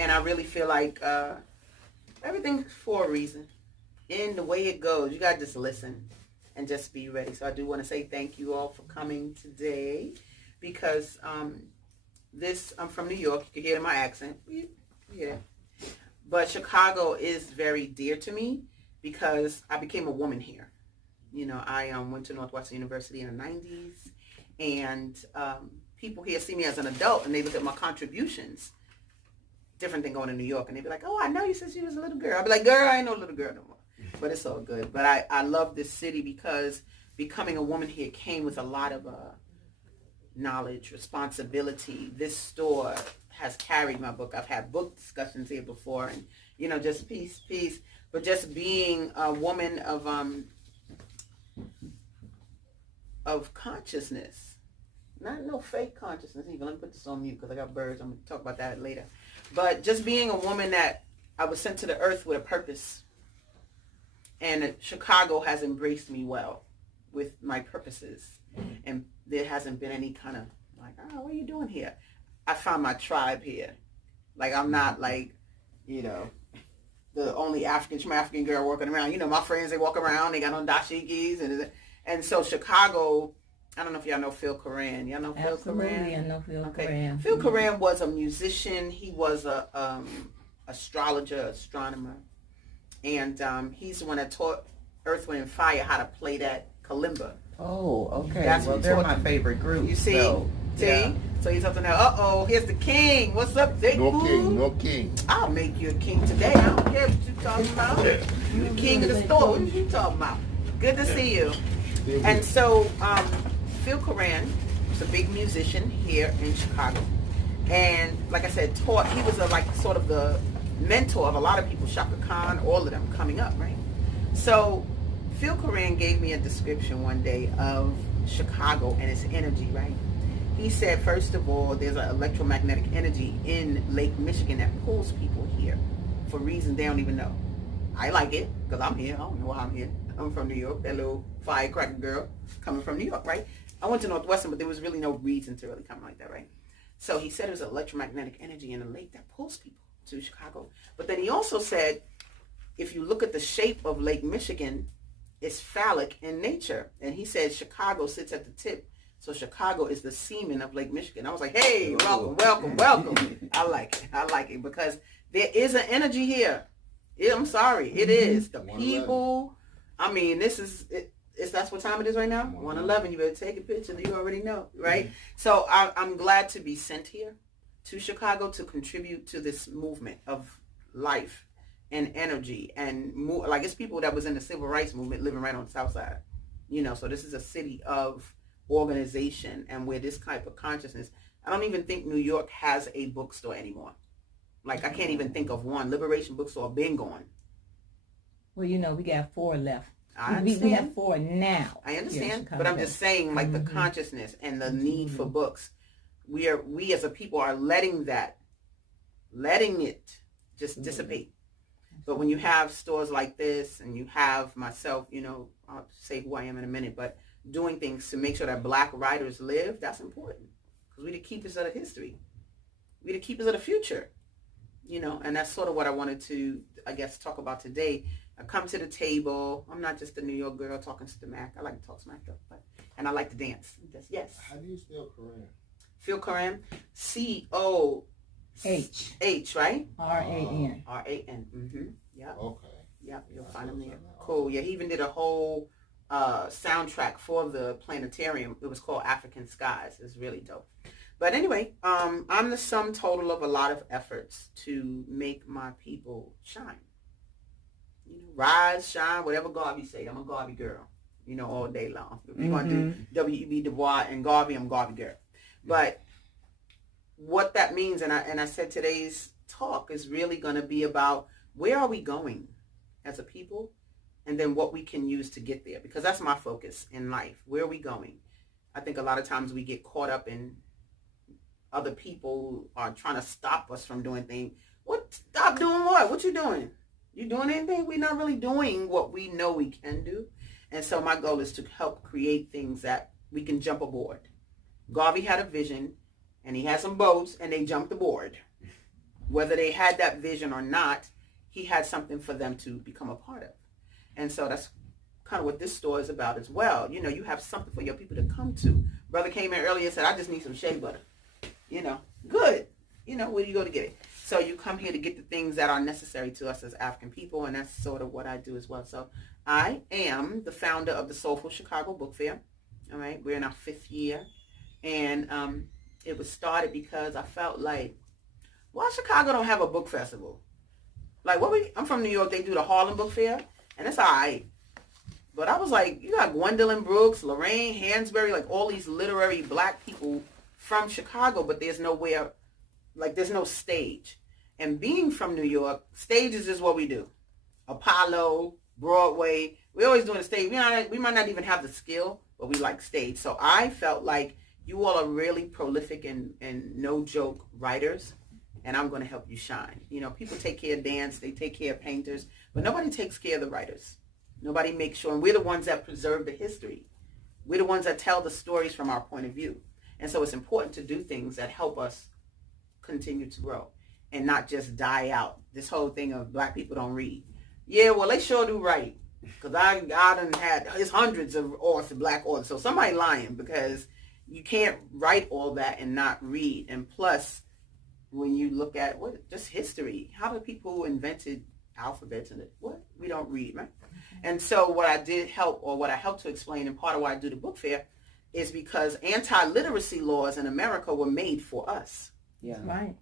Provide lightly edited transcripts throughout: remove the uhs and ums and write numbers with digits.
And I really feel like everything's for a reason. In the way it goes, you gotta just listen and just be ready. So I do want to say thank you all for coming today, because I'm from New York. You can hear it in my accent. Yeah. But Chicago is very dear to me because I became a woman here. You know, I went to Northwestern University in the 90s, and people here see me as an adult, and they look at my contributions. Different than going to New York, and they'd be like, "Oh, I know you since you was a little girl." I'd be like, "Girl, I ain't no little girl no more." But it's all good. But I love this city because becoming a woman here came with a lot of knowledge, responsibility. This store has carried my book. I've had book discussions here before, and you know, just peace. But just being a woman of consciousness, not no fake consciousness even. Let me put this on mute because I got birds. I'm gonna talk about that later. But just being a woman that I was sent to the earth with a purpose. And Chicago has embraced me well with my purposes. And there hasn't been any kind of like, "Oh, what are you doing here?" I found my tribe here. Like, I'm not like, you know, the only African girl walking around. You know, my friends, they walk around, they got on dashikis. And so Chicago, I don't know if y'all know Phil Coran. Y'all know Phil Coran? Absolutely, I know Phil Coran. Phil Coran was a musician. He was a astrologer, astronomer. And he's the one that taught Earth, Wind, and Fire how to play that kalimba. Oh, okay. Well, they're my favorite group. You see? So, yeah. So he's up in there, here's the king. What's up, Dick? No king. I'll make you a king today. I don't care what you're talking about. You're the king of the store. What are you talking about? Good to see you. And so Phil Coran was a big musician here in Chicago. And like I said, he was sort of the mentor of a lot of people, Shaka Khan, all of them coming up, right? So Phil Coran gave me a description one day of Chicago and its energy, right? He said, first of all, there's an electromagnetic energy in Lake Michigan that pulls people here for reasons they don't even know. I like it because I'm here. I don't know why I'm here. I'm from New York, that little firecracker girl coming from New York, right? I went to Northwestern, but there was really no reason to really come like that, right? So he said there's electromagnetic energy in the lake that pulls people to Chicago. But then he also said, if you look at the shape of Lake Michigan, it's phallic in nature. And he said Chicago sits at the tip. So Chicago is the semen of Lake Michigan. I was like, hey, welcome. I like it because there is an energy here. I'm sorry, it is. The people, I mean, this is, that's what time it is right now? 1:11, you better take a picture, you already know, right? Mm-hmm. So I'm glad to be sent here to Chicago to contribute to this movement of life and energy. And like, it's people that was in the civil rights movement living right on the south side. You know, so this is a city of organization and where this type of consciousness, I don't even think New York has a bookstore anymore. Like, I can't even think of one. Liberation Bookstore been gone. Well, you know, we got 4 left. I understand. We have 4 now. I understand, but I'm just saying, like, the consciousness and the need for books. We as a people are letting it just dissipate. But when you have stores like this, and you have myself, you know, I'll say who I am in a minute, but doing things to make sure that Black writers live, that's important. Because we're the keepers of the history. We're the keepers of the future. You know, and that's sort of what I wanted to, I guess, talk about today. I come to the table. I'm not just a New York girl talking smack. I like to talk smack though, and I like to dance. Yes. How do you spell Coran? Phil Coran, COH, right? RAN. RAN. Mm-hmm. Yeah. Okay. Yeah, you'll find him there. Cool. Yeah, he even did a whole soundtrack for the planetarium. It was called African Skies. It's really dope. But anyway, I'm the sum total of a lot of efforts to make my people shine. You know, rise, shine, whatever Garvey say. I'm a Garvey girl, you know, all day long. If we're going to do W.E.B. Du Bois and Garvey, I'm Garvey girl. But what that means, and I said today's talk is really going to be about where are we going as a people, and then what we can use to get there, because that's my focus in life. Where are we going? I think a lot of times we get caught up in other people are trying to stop us from doing things. What? Stop doing what? What you doing? You doing anything? We're not really doing what we know we can do. And so my goal is to help create things that we can jump aboard. Garvey had a vision, and he had some boats, and they jumped aboard. Whether they had that vision or not, he had something for them to become a part of. And so that's kind of what this store is about as well. You know, you have something for your people to come to. Brother came in earlier and said, I just need some shea butter. You know, good. You know, where do you go to get it? So you come here to get the things that are necessary to us as African people, and that's sort of what I do as well. So I am the founder of the Soulful Chicago Book Fair. All right, we're in our 5th year. And it was started because I felt like, why Chicago don't have a book festival? Like, I'm from New York, they do the Harlem Book Fair, and it's all right. But I was like, you got Gwendolyn Brooks, Lorraine Hansberry, like all these literary black people from Chicago, but there's nowhere, like there's no stage. And being from New York, stages is what we do. Apollo, Broadway, we're always doing a stage. We might not even have the skill, but we like stage. So I felt like you all are really prolific and no joke writers, and I'm going to help you shine. You know, people take care of dance, they take care of painters, but nobody takes care of the writers. Nobody makes sure, and we're the ones that preserve the history. We're the ones that tell the stories from our point of view. And so it's important to do things that help us continue to grow and not just die out. This whole thing of black people don't read. Yeah, well, they sure do write. Because I done had, it's hundreds of authors, black authors. So somebody lying, because you can't write all that and not read. And plus, when you look at just history, how do people invented alphabets and what? We don't read, right? And so what I helped to explain, and part of why I do the book fair, is because anti-literacy laws in America were made for us. Yeah. Right.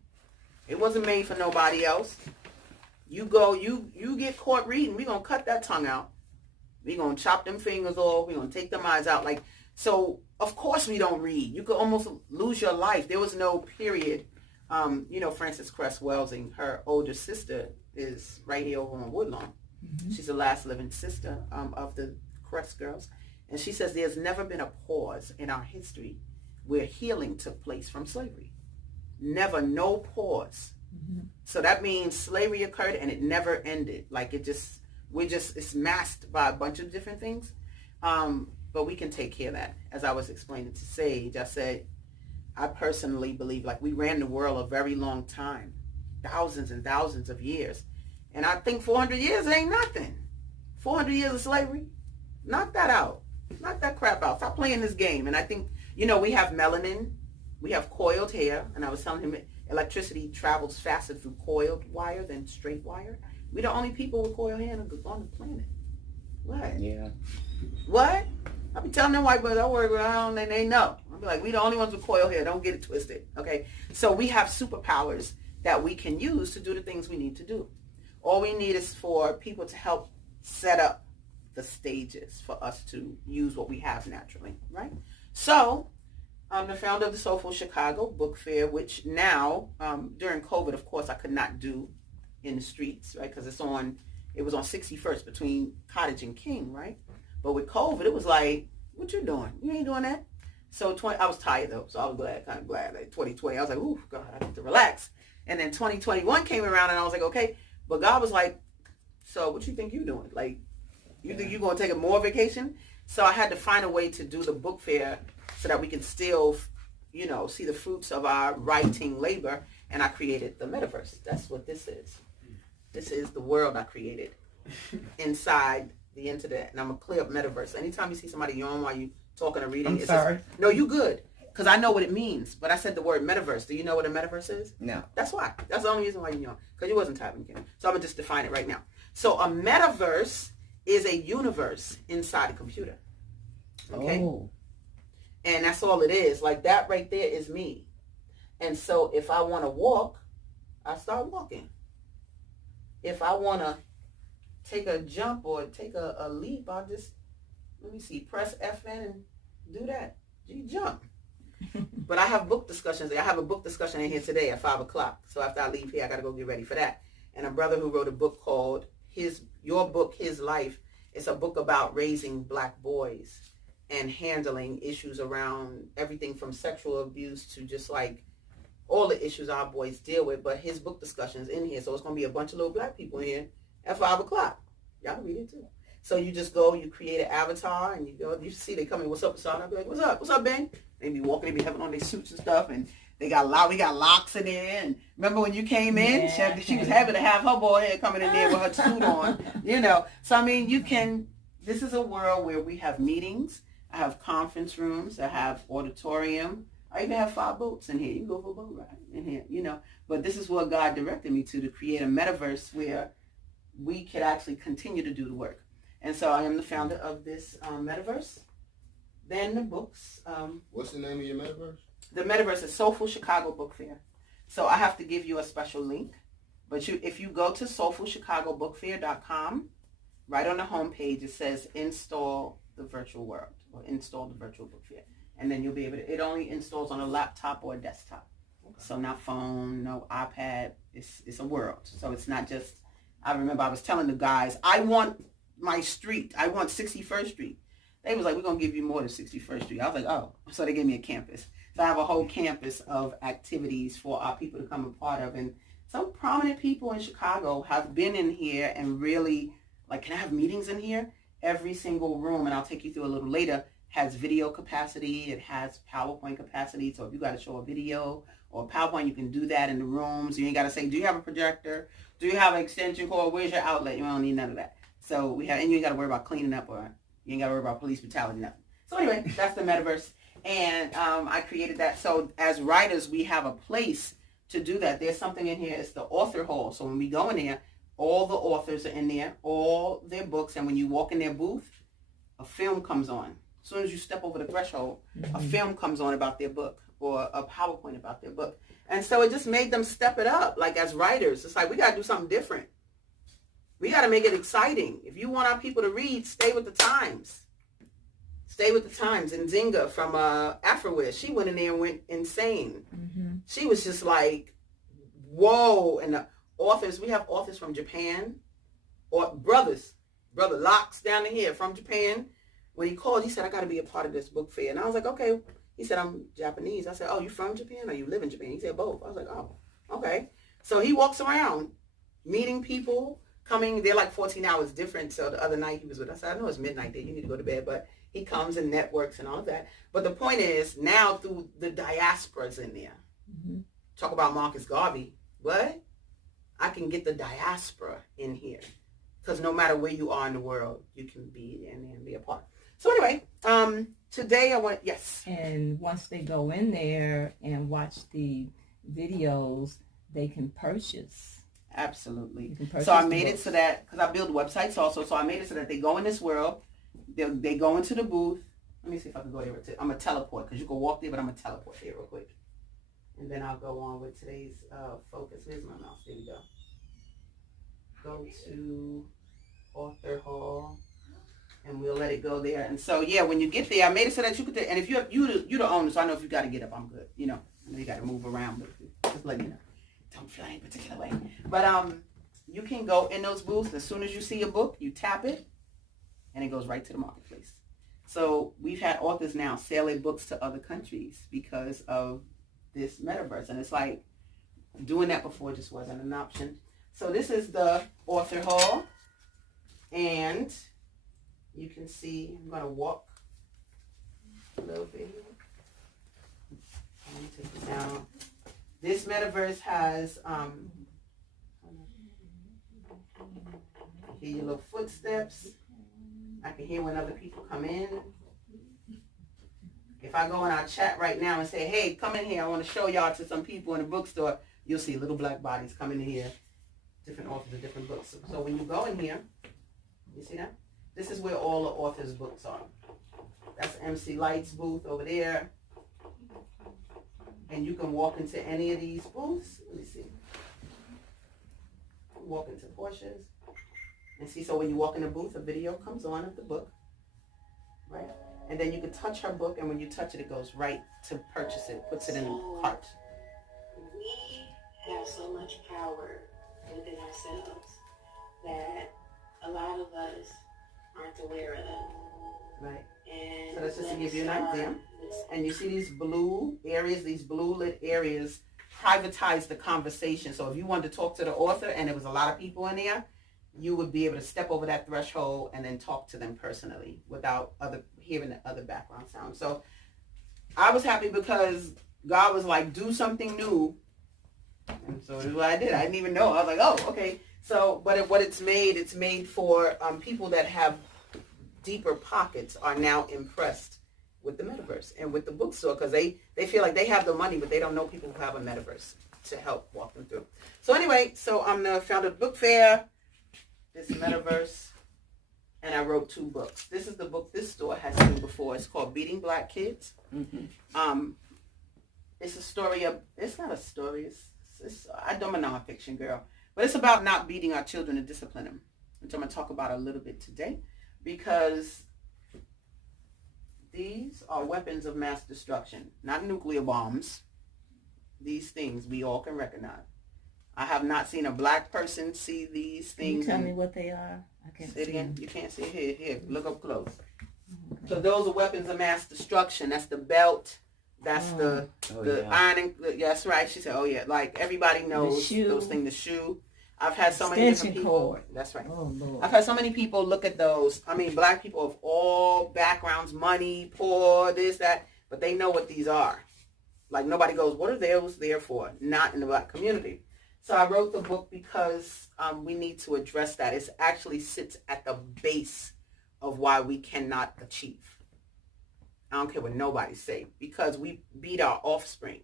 It wasn't made for nobody else. You go, you get caught reading, we're going to cut that tongue out. We're going to chop them fingers off. We're going to take them eyes out. Like, so, of course we don't read. You could almost lose your life. There was no period. You know, Frances Cress Welsing, her older sister is right here over on Woodlawn. Mm-hmm. She's the last living sister of the Cress girls. And she says there's never been a pause in our history where healing took place from slavery. Never, no pause. Mm-hmm. So that means slavery occurred and it never ended. Like it's masked by a bunch of different things. But we can take care of that. As I was explaining to Sage, I said, I personally believe like we ran the world a very long time, thousands and thousands of years. And I think 400 years ain't nothing. 400 years of slavery, knock that out. Knock that crap out. Stop playing this game. And I think, you know, we have melanin, we have coiled hair, and I was telling him electricity travels faster through coiled wire than straight wire. We're the only people with coiled hair on the planet. What? Yeah. What? I be telling them white boys, I work around and they know. I'll be like, we the only ones with coiled hair. Don't get it twisted. Okay? So we have superpowers that we can use to do the things we need to do. All we need is for people to help set up the stages for us to use what we have naturally, right? So I'm the founder of the Soulful Chicago Book Fair, which now, during COVID, of course, I could not do in the streets, right? Because it was on 61st between Cottage and King, right? But with COVID, it was like, what you doing? You ain't doing that. So I was tired though, so I was kind of glad. Like 2020, I was like, ooh, God, I need to relax. And then 2021 came around, and I was like, okay. But God was like, so what you think you doing? Like, you think you're going to take a more vacation? So I had to find a way to do the book fair so that we can still, you know, see the fruits of our writing labor. And I created the Metaverse. That's what this is. This is the world I created inside the internet. And I'm going to clear up Metaverse. Anytime you see somebody yawn while you talking or reading, I'm sorry. No, you good. Because I know what it means. But I said the word Metaverse. Do you know what a Metaverse is? No. That's why. That's the only reason why you yawn. Because you wasn't typing, Kim. So I'm going to just define it right now. So a Metaverse is a universe inside a computer. Okay? Oh. And that's all it is. Like that right there is me. And so if I want to walk, I start walking. If I want to take a jump or take a leap, I'll just, press FN and do that. You jump. But I have book discussions. I have a book discussion in here today at 5 o'clock. So after I leave here, I got to go get ready for that. And a brother who wrote a book called Your Book, His Life. It's a book about raising black boys and handling issues around everything from sexual abuse to just like all the issues our boys deal with. But his book discussion's in here. So it's going to be a bunch of little black people in here at 5 o'clock. Y'all read it too. So you just go, you create an avatar, and you go, you see they come in, what's up, Asadah? I'll be like, what's up, Ben? They be walking, they be having on their suits and stuff, and we got locks in there. And remember when you came in, yeah. she was happy to have her boy head coming in there with her suit on, you know. So, I mean, this is a world where we have meetings. I have conference rooms. I have auditorium. I even have 5 boats in here. You can go for a boat ride in here, you know. But this is what God directed me to create a metaverse where we could actually continue to do the work. And so I am the founder of this metaverse. Then the books. What's the name of your metaverse? The metaverse is Soulful Chicago Book Fair. So I have to give you a special link. But if you go to soulfulchicagobookfair.com, right on the homepage, it says install the virtual world or install the virtual book fair. And then you'll be able to, it only installs on a laptop or a desktop. Okay. So not phone, no iPad. It's a world. So it's not just, I remember I was telling the guys, I want my street. I want 61st Street. They was like, we're going to give you more than 61st Street. I was like, oh. So they gave me a campus. So I have a whole campus of activities for our people to come a part of. And some prominent people in Chicago have been in here and really, like, can I have meetings in here? Every single room, and I'll take you through a little later, has video capacity. It has PowerPoint capacity. So if you got to show a video or PowerPoint, you can do that in the rooms. You ain't got to say, do you have a projector? Do you have an extension cord? Where's your outlet? You don't need none of that. So we have, and you ain't got to worry about cleaning up, or you ain't got to worry about police brutality, nothing. So anyway, that's the metaverse. And I created that. So as writers, we have a place to do that. There's something in here. It's the author hall. So when we go in there, all the authors are in there, all their books. And when you walk in their booth, a film comes on. As soon as you step over the threshold, a film comes on about their book or a PowerPoint about their book. And so it just made them step it up. Like as writers, it's like we got to do something different. We got to make it exciting. If you want our people to read, stay with the times. Stay with the times. And Zinga from Afrowish, she went in there and went insane. Mm-hmm. She was just like, whoa. And the authors, we have authors from Japan, or brother Locks down here from Japan. When he called, he said, I got to be a part of this book fair. And I was like, okay. He said, I'm Japanese. I said, oh, you from Japan or you live in Japan? He said, both. I was like, oh, okay. So he walks around meeting people, coming. They're like 14 hours different. So the other night he was with us. I know it's midnight there. You need to go to bed. But he comes and networks and all of that. But the point is, now through the diasporas in there. Mm-hmm. Talk about Marcus Garvey. What? I can get the diaspora in here. Because no matter where you are in the world, you can be in there and be a part. So anyway, today I want, yes. And once they go in there and watch the videos, they can purchase. Absolutely. So I made it so that, because I build websites also, so I made it so that they go in this world, they go into the booth. Let me see if I can go there. I'm going to teleport, because you can walk there, but I'm going to teleport there real quick. And then I'll go on with today's focus. Where's my mouse? There we go. Go to Author Hall, and we'll let it go there. And so, yeah, when you get there, I made it so that you could, and if you're the owner, so I know if you got to get up, I'm good. You know, I know you got to move around, but just let you know. Don't fly in a particular way. But you can go in those booths. As soon as you see a book, you tap it, and it goes right to the marketplace. So we've had authors now sell their books to other countries because of this metaverse. And it's like doing that before just wasn't an option. So this is the Author Hall. And you can see, I'm going to walk a little bit here. I'm going to take this down. This metaverse has, hear your little footsteps. I can hear when other people come in. If I go in our chat right now and say, hey, come in here, I want to show y'all to some people in the bookstore, you'll see little black bodies coming in here, different authors of different books. So when you go in here, you see that? This is where all the authors' books are. That's MC Light's booth over there. And you can walk into any of these booths. Let me see. Walk into Portia's. And see, so when you walk in the booth, a video comes on of the book. Right? And then you can touch her book, and when you touch it, it goes right to purchase it, puts it in the cart. We have so much power within ourselves that a lot of us aren't aware of. Right. And so that's just to give you an idea. And you see these blue areas, these blue lit areas, privatize the conversation. So if you wanted to talk to the author and there was a lot of people in there, you would be able to step over that threshold and then talk to them personally without hearing the other background sound. So I was happy because God was like, do something new. And so that's what I did. I didn't even know. I was like, oh, okay. So, but what it's made for people that have deeper pockets are now impressed with the metaverse and with the bookstore because they feel like they have the money, but they don't know people who have a metaverse to help walk them through. So anyway, so I'm the founder of Book Fair, this metaverse, and I wrote 2 books. This is the book this store has seen before. It's called Beating Black Kids. Mm-hmm. It's a story of, it's not a story, I'm a nonfiction girl, but it's about not beating our children and discipline them, which I'm going to talk about a little bit today, because these are weapons of mass destruction, not nuclear bombs. These things we all can recognize. I have not seen a black person see these things. Can you tell me what they are? I can't see again. You can't see it. Here, look up close. Okay. So those are weapons of mass destruction. That's the belt. That's the ironing. Yeah, that's right. She said, "Oh yeah," like everybody knows those things. The shoe. I've had so many different people. Cord. That's right. Oh, Lord. I've had so many people look at those. I mean, black people of all backgrounds, money, poor, this, that, but they know what these are. Like nobody goes, "What are those there for?" Not in the black community. So I wrote the book because we need to address that. It actually sits at the base of why we cannot achieve. I don't care what nobody say, because we beat our offspring.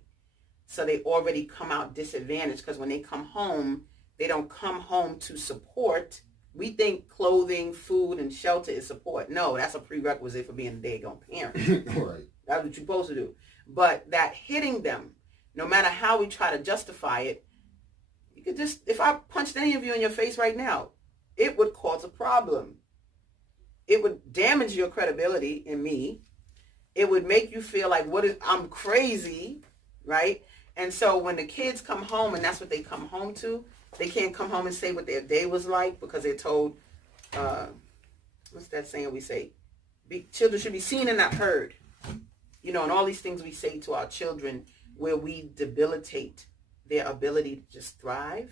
So they already come out disadvantaged, because when they come home, they don't come home to support. We think clothing, food, and shelter is support. No, that's a prerequisite for being a daggone parent. Right. That's what you're supposed to do. But that hitting them, no matter how we try to justify it, you could just, if I punched any of you in your face right now, it would cause a problem. It would damage your credibility in me. It would make you feel like, I'm crazy, right? And so when the kids come home, and that's what they come home to, they can't come home and say what their day was like, because they're told, what's that saying we say? Children should be seen and not heard. You know, and all these things we say to our children where we debilitate their ability to just thrive.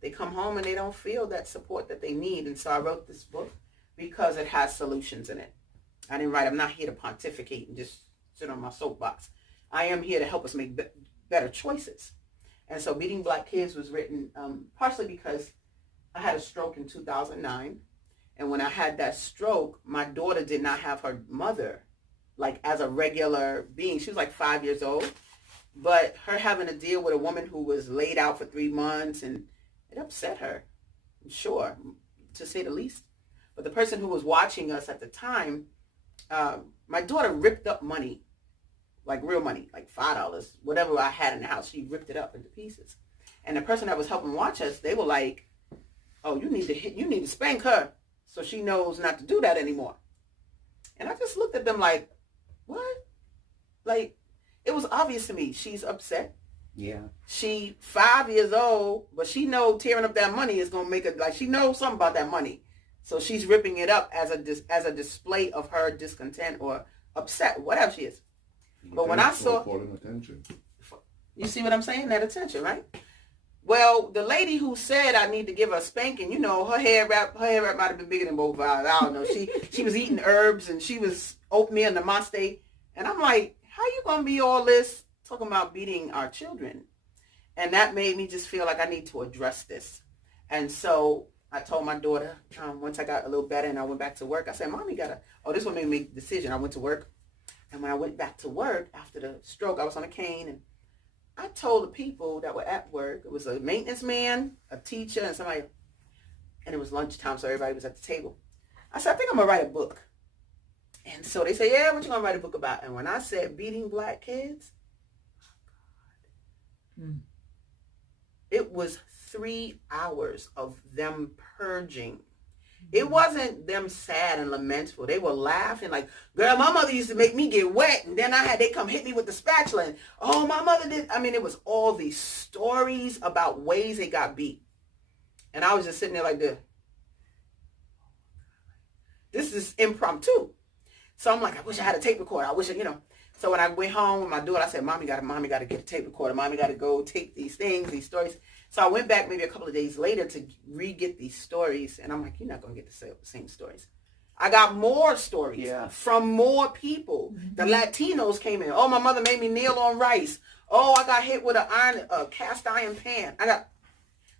They come home and they don't feel that support that they need. And so I wrote this book because it has solutions in it. I'm not here to pontificate and just sit on my soapbox. I am here to help us make better choices. And so Beating Black Kids was written partially because I had a stroke in 2009. And when I had that stroke, my daughter did not have her mother, like as a regular being. She was like 5 years old. But her having to deal with a woman who was laid out for 3 months, and it upset her, I'm sure, to say the least. But the person who was watching us at the time, my daughter ripped up money, like real money, like $5, whatever I had in the house. She ripped it up into pieces. And the person that was helping watch us, they were like, "Oh, you need to spank her so she knows not to do that anymore." And I just looked at them like, what? Like, it was obvious to me. She's upset. Yeah. She 5 years old, but she knows tearing up that money is going to make her, like, she knows something about that money. So she's ripping it up as a display of her discontent or upset, whatever she is. But when I saw, attention. You see what I'm saying? That attention, right? Well, the lady who said I need to give her a spanking, you know, her hair wrap might have been bigger than both eyes. I don't know. She was eating herbs, and she was oatmeal and namaste. And I'm like, how you going to be all this talking about beating our children? And that made me just feel like I need to address this. And so I told my daughter, once I got a little better and I went back to work, I said, "Mommy this one made me make a decision." I went to work. And when I went back to work after the stroke, I was on a cane, and I told the people that were at work, it was a maintenance man, a teacher, and somebody, and it was lunchtime, so everybody was at the table. I said, "I think I'm going to write a book." And so they say, "Yeah, what you going to write a book about?" And when I said Beating Black Kids, it was 3 hours of them purging. It wasn't them sad and lamentful. They were laughing like, girl, my mother used to make me get wet, and then they come hit me with the spatula, and oh, my mother did. I mean, it was all these stories about ways they got beat. And I was just sitting there like this. This is impromptu. So I'm like, I wish I had a tape recorder. I wish, So when I went home with my daughter, I said, Mommy got to get a tape recorder. Mommy got to go take these things, these stories. So I went back maybe a couple of days later to re-get these stories. And I'm like, you're not going to get the same stories. I got more stories from more people. Mm-hmm. The Latinos came in. Oh, my mother made me kneel on rice. Oh, I got hit with a cast iron pan.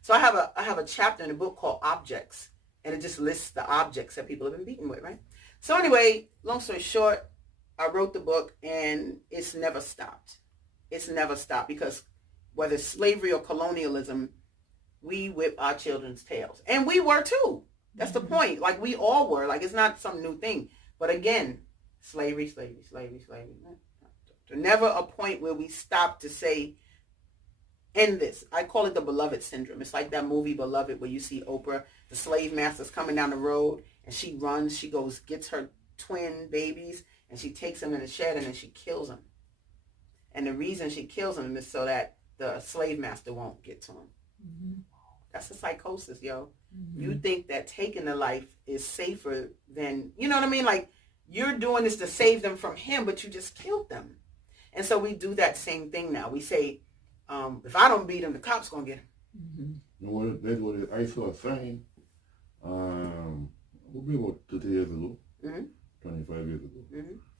So I have a chapter in the book called Objects. And it just lists the objects that people have been beaten with, right? So anyway, long story short, I wrote the book, and it's never stopped. It's never stopped because whether slavery or colonialism, we whip our children's tails. And we were too. That's the point. Like, we all were. Like, it's not some new thing. But again, slavery. There's never a point where we stop to say, end this. I call it the beloved syndrome. It's like that movie Beloved where you see Oprah, the slave master's coming down the road, and she runs. She goes, gets her twin babies, and she takes them in the shed, and then she kills them. And the reason she kills them is so that the slave master won't get to them. Mm-hmm. That's a psychosis, yo. Mm-hmm. You think that taking the life is safer than, you know what I mean? Like, you're doing this to save them from him, but you just killed them. And so we do that same thing now. We say, if I don't beat him, the cops going to get him. Mm-hmm. That's what I saw a sign, maybe about 30 years ago, 25 years ago,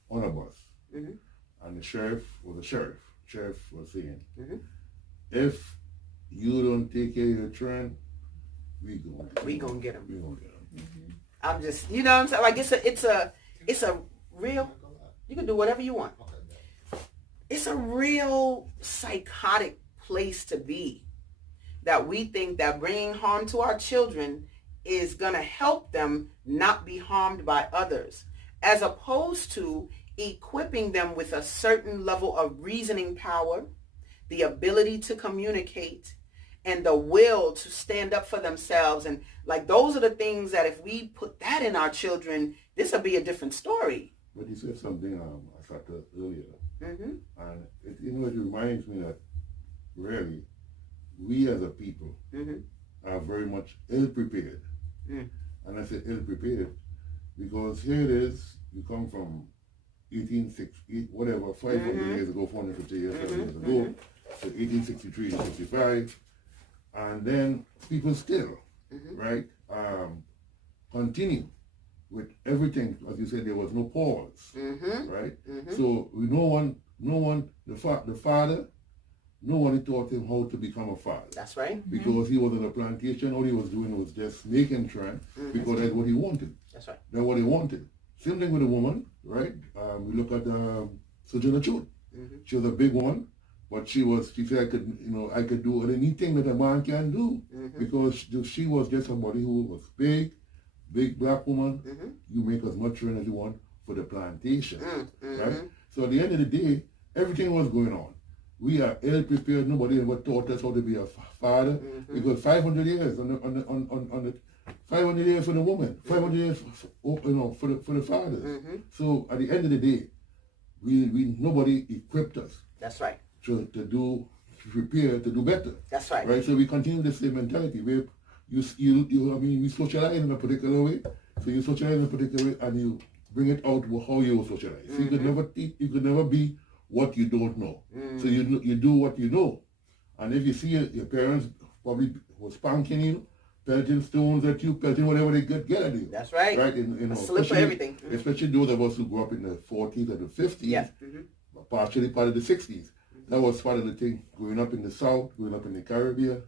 on a bus. And the sheriff was saying, if you don't take care of your children, we gonna get them. I'm just, you know what I'm saying? Like, it's a real, you can do whatever you want. It's a real psychotic place to be, that we think that bringing harm to our children is going to help them not be harmed by others, as opposed to equipping them with a certain level of reasoning power, the ability to communicate, and the will to stand up for themselves. And like, those are the things that if we put that in our children, this will be a different story. But you said something I thought earlier. And it reminds me that really we as a people are very much ill-prepared. And I say ill-prepared because here it is, you come from 1860, whatever, 500 years ago, 450 years, 7 years ago, to 1863 to 65, and then people still, right, continue with everything. As you said, there was no pause, right? So no one, the father, no one taught him how to become a father. That's right. Because he was on a plantation, all he was doing was just making children because that's what he wanted. That's right. That's what he wanted. Same thing with a woman, right? We look at Sojourner Truth. She was a big one, but she said I could do anything that a man can do because she was just somebody who was big black woman. You make as much children as you want for the plantation, right? So at the end of the day, everything was going on. We are ill prepared. Nobody ever taught us how to be a father because 500 years on the 500 years for the woman, 500 years for the fathers. So at the end of the day, we nobody equipped us. That's right. To prepare to do better. That's right. Right. So we continue the same mentality where we socialize in a particular way. So you socialize in a particular way and you bring it out how you socialize. So you could never be what you don't know. So you do what you know. And if you see your parents probably was spanking you, pelting stones at you, pelting whatever they get at you. That's right. Right? A slip for everything. Especially those of us who grew up in the 40s and the 50s, partially part of the 60s. That was part of the thing, growing up in the South, growing up in the Caribbean.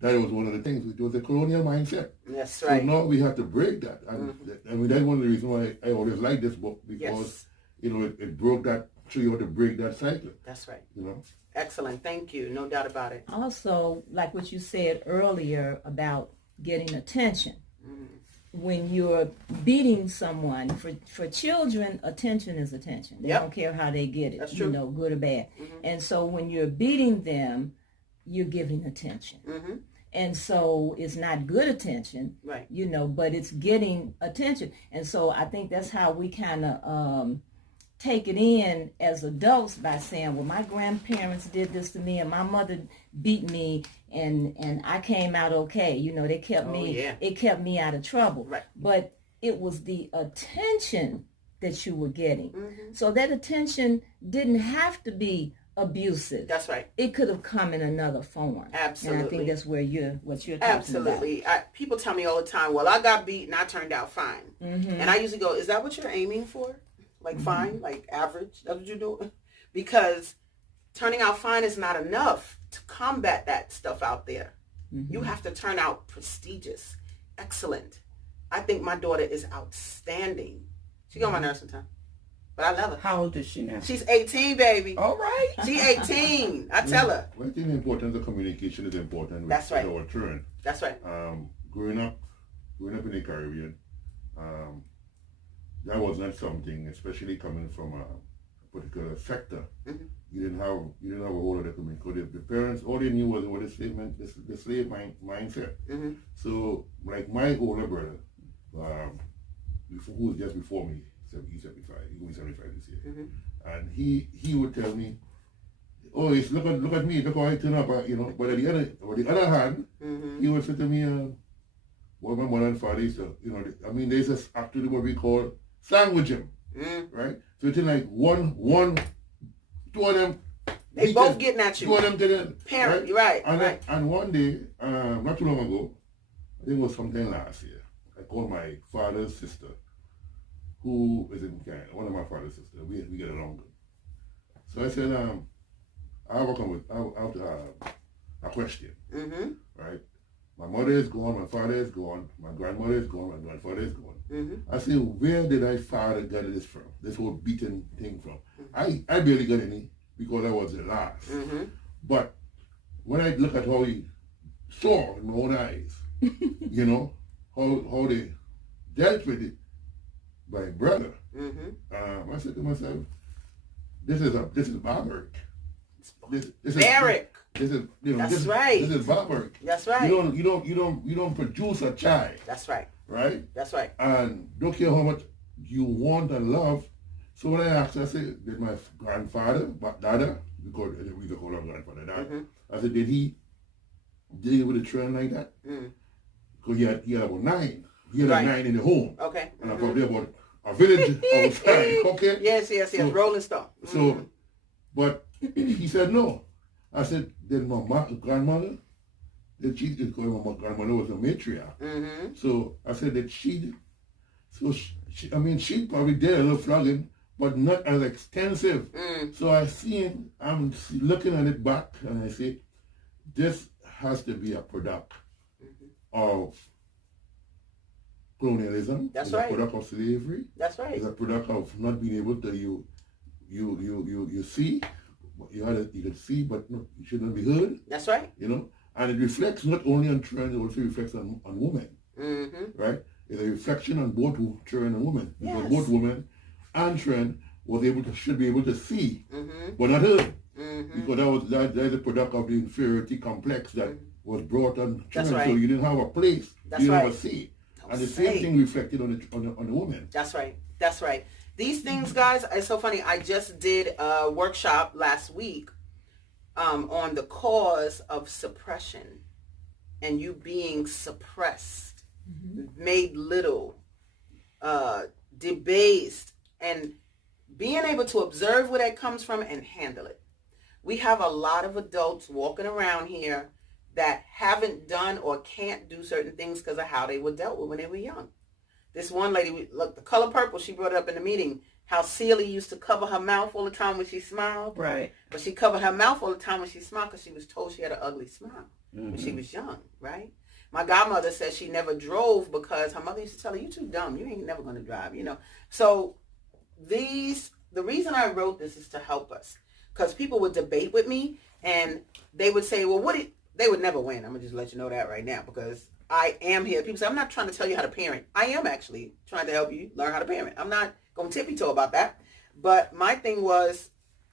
That was one of the things. It was a colonial mindset. That's right. So now we have to break that. And that's one of the reasons why I always like this book, because it broke that, so you have to break that cycle. That's right. Excellent. Thank you. No doubt about it. Also, like what you said earlier about getting attention. When you're beating someone, for children, attention is attention. They don't care how they get it, That's true. Good or bad. And so when you're beating them, you're giving attention. And so it's not good attention, right? But it's getting attention. And so I think that's how we kind of take it in as adults by saying, well, my grandparents did this to me and my mother beat me and I came out okay. They kept it kept me out of trouble. Right. But it was the attention that you were getting. Mm-hmm. So that attention didn't have to be abusive. That's right. It could have come in another form. Absolutely. And I think that's what you're talking Absolutely. about. People tell me all the time, well, I got beat and I turned out fine. Mm-hmm. And I usually go, is that what you're aiming for? Like fine, like average? That's what you're doing? Because turning out fine is not enough to combat that stuff out there. Mm-hmm. You have to turn out prestigious, excellent. I think my daughter is outstanding. She got my nursing time. But I love her. How old is she now? She's 18, baby. All right. She's 18. I tell her. I think the importance of communication is important. That's right. With our children. That's right. Growing up in the Caribbean, that was not something, especially coming from a particular sector. Mm-hmm. You didn't have a whole lot of communication. The parents, all they knew was what the slave mindset. Mm-hmm. So, like my older brother, who was just before me, he's 75. He's going to be 75 this year. Mm-hmm. And he would tell me, "Oh, it's look at me, look how I turn up," But on the other hand, mm-hmm. he would say to me, what my mother and father used to, they just actually what we call sandwich him, right? So it's like two of them. They both getting at you. Two of them to the parent, right? Right. And one day, not too long ago, I think it was sometime last year, I called my father's sister, who is in Canada, one of my father's sisters. We get along good. So I said, I have a question, mm-hmm. right? My mother is gone, my father is gone, my grandmother is gone, my grandfather is gone. Mm-hmm. I said, where did I father get this from? This whole beaten thing from? Mm-hmm. I barely got any because I was the last. Mm-hmm. But when I look at how he saw in my own eyes, how they dealt with it, my brother, mm-hmm. I said to myself, this is barbaric. This is barbaric. This is That's right. This is barbaric. That's right. You don't produce a child. That's right. Right? That's right. And don't care how much you want and love. So when I asked, I said, did my grandfather, Dada, because we used to call him grandfather, Dada, mm-hmm. I said, did he deal with a trend like that? Because he had about 9. He had a 9 in the home. Okay. And I thought about a village outside. Okay? Yes. So, Rolling Stone. Mm-hmm. So, but he said no. I said, then my grandmother, because my grandmother was a matriarch. Mm-hmm. So I said that she probably did a little flogging, but not as extensive. So I'm looking at it back and I say, this has to be a product of colonialism. That's it's right. a product of slavery. That's right. It's a product of not being able to you see. You can see, but no, you shouldn't be heard. That's right. And it reflects not only on children, it also reflects on women. Mm-hmm. Right? It's a reflection on both children and women. Because both women and children should be able to see, but not heard. Mm-hmm. Because that is a product of the inferiority complex that was brought on children. Right. So you didn't have a place, you didn't have a seat. And the same thing reflected on the woman. That's right. That's right. These things, guys, it's so funny. I just did a workshop last week on the cause of suppression and you being suppressed, made little, debased, and being able to observe where that comes from and handle it. We have a lot of adults walking around here that haven't done or can't do certain things because of how they were dealt with when they were young. This one lady, look, the color purple, she brought it up in the meeting, how Celie used to cover her mouth all the time when she smiled. Right. But she covered her mouth all the time when she smiled because she was told she had an ugly smile when she was young, right? My godmother said she never drove because her mother used to tell her, you too dumb, you ain't never going to drive, So the reason I wrote this is to help us because people would debate with me and they would say, well, they would never win. I'm going to just let you know that right now because I am here. People say, I'm not trying to tell you how to parent. I am actually trying to help you learn how to parent. I'm not going to tippy-toe about that. But my thing was,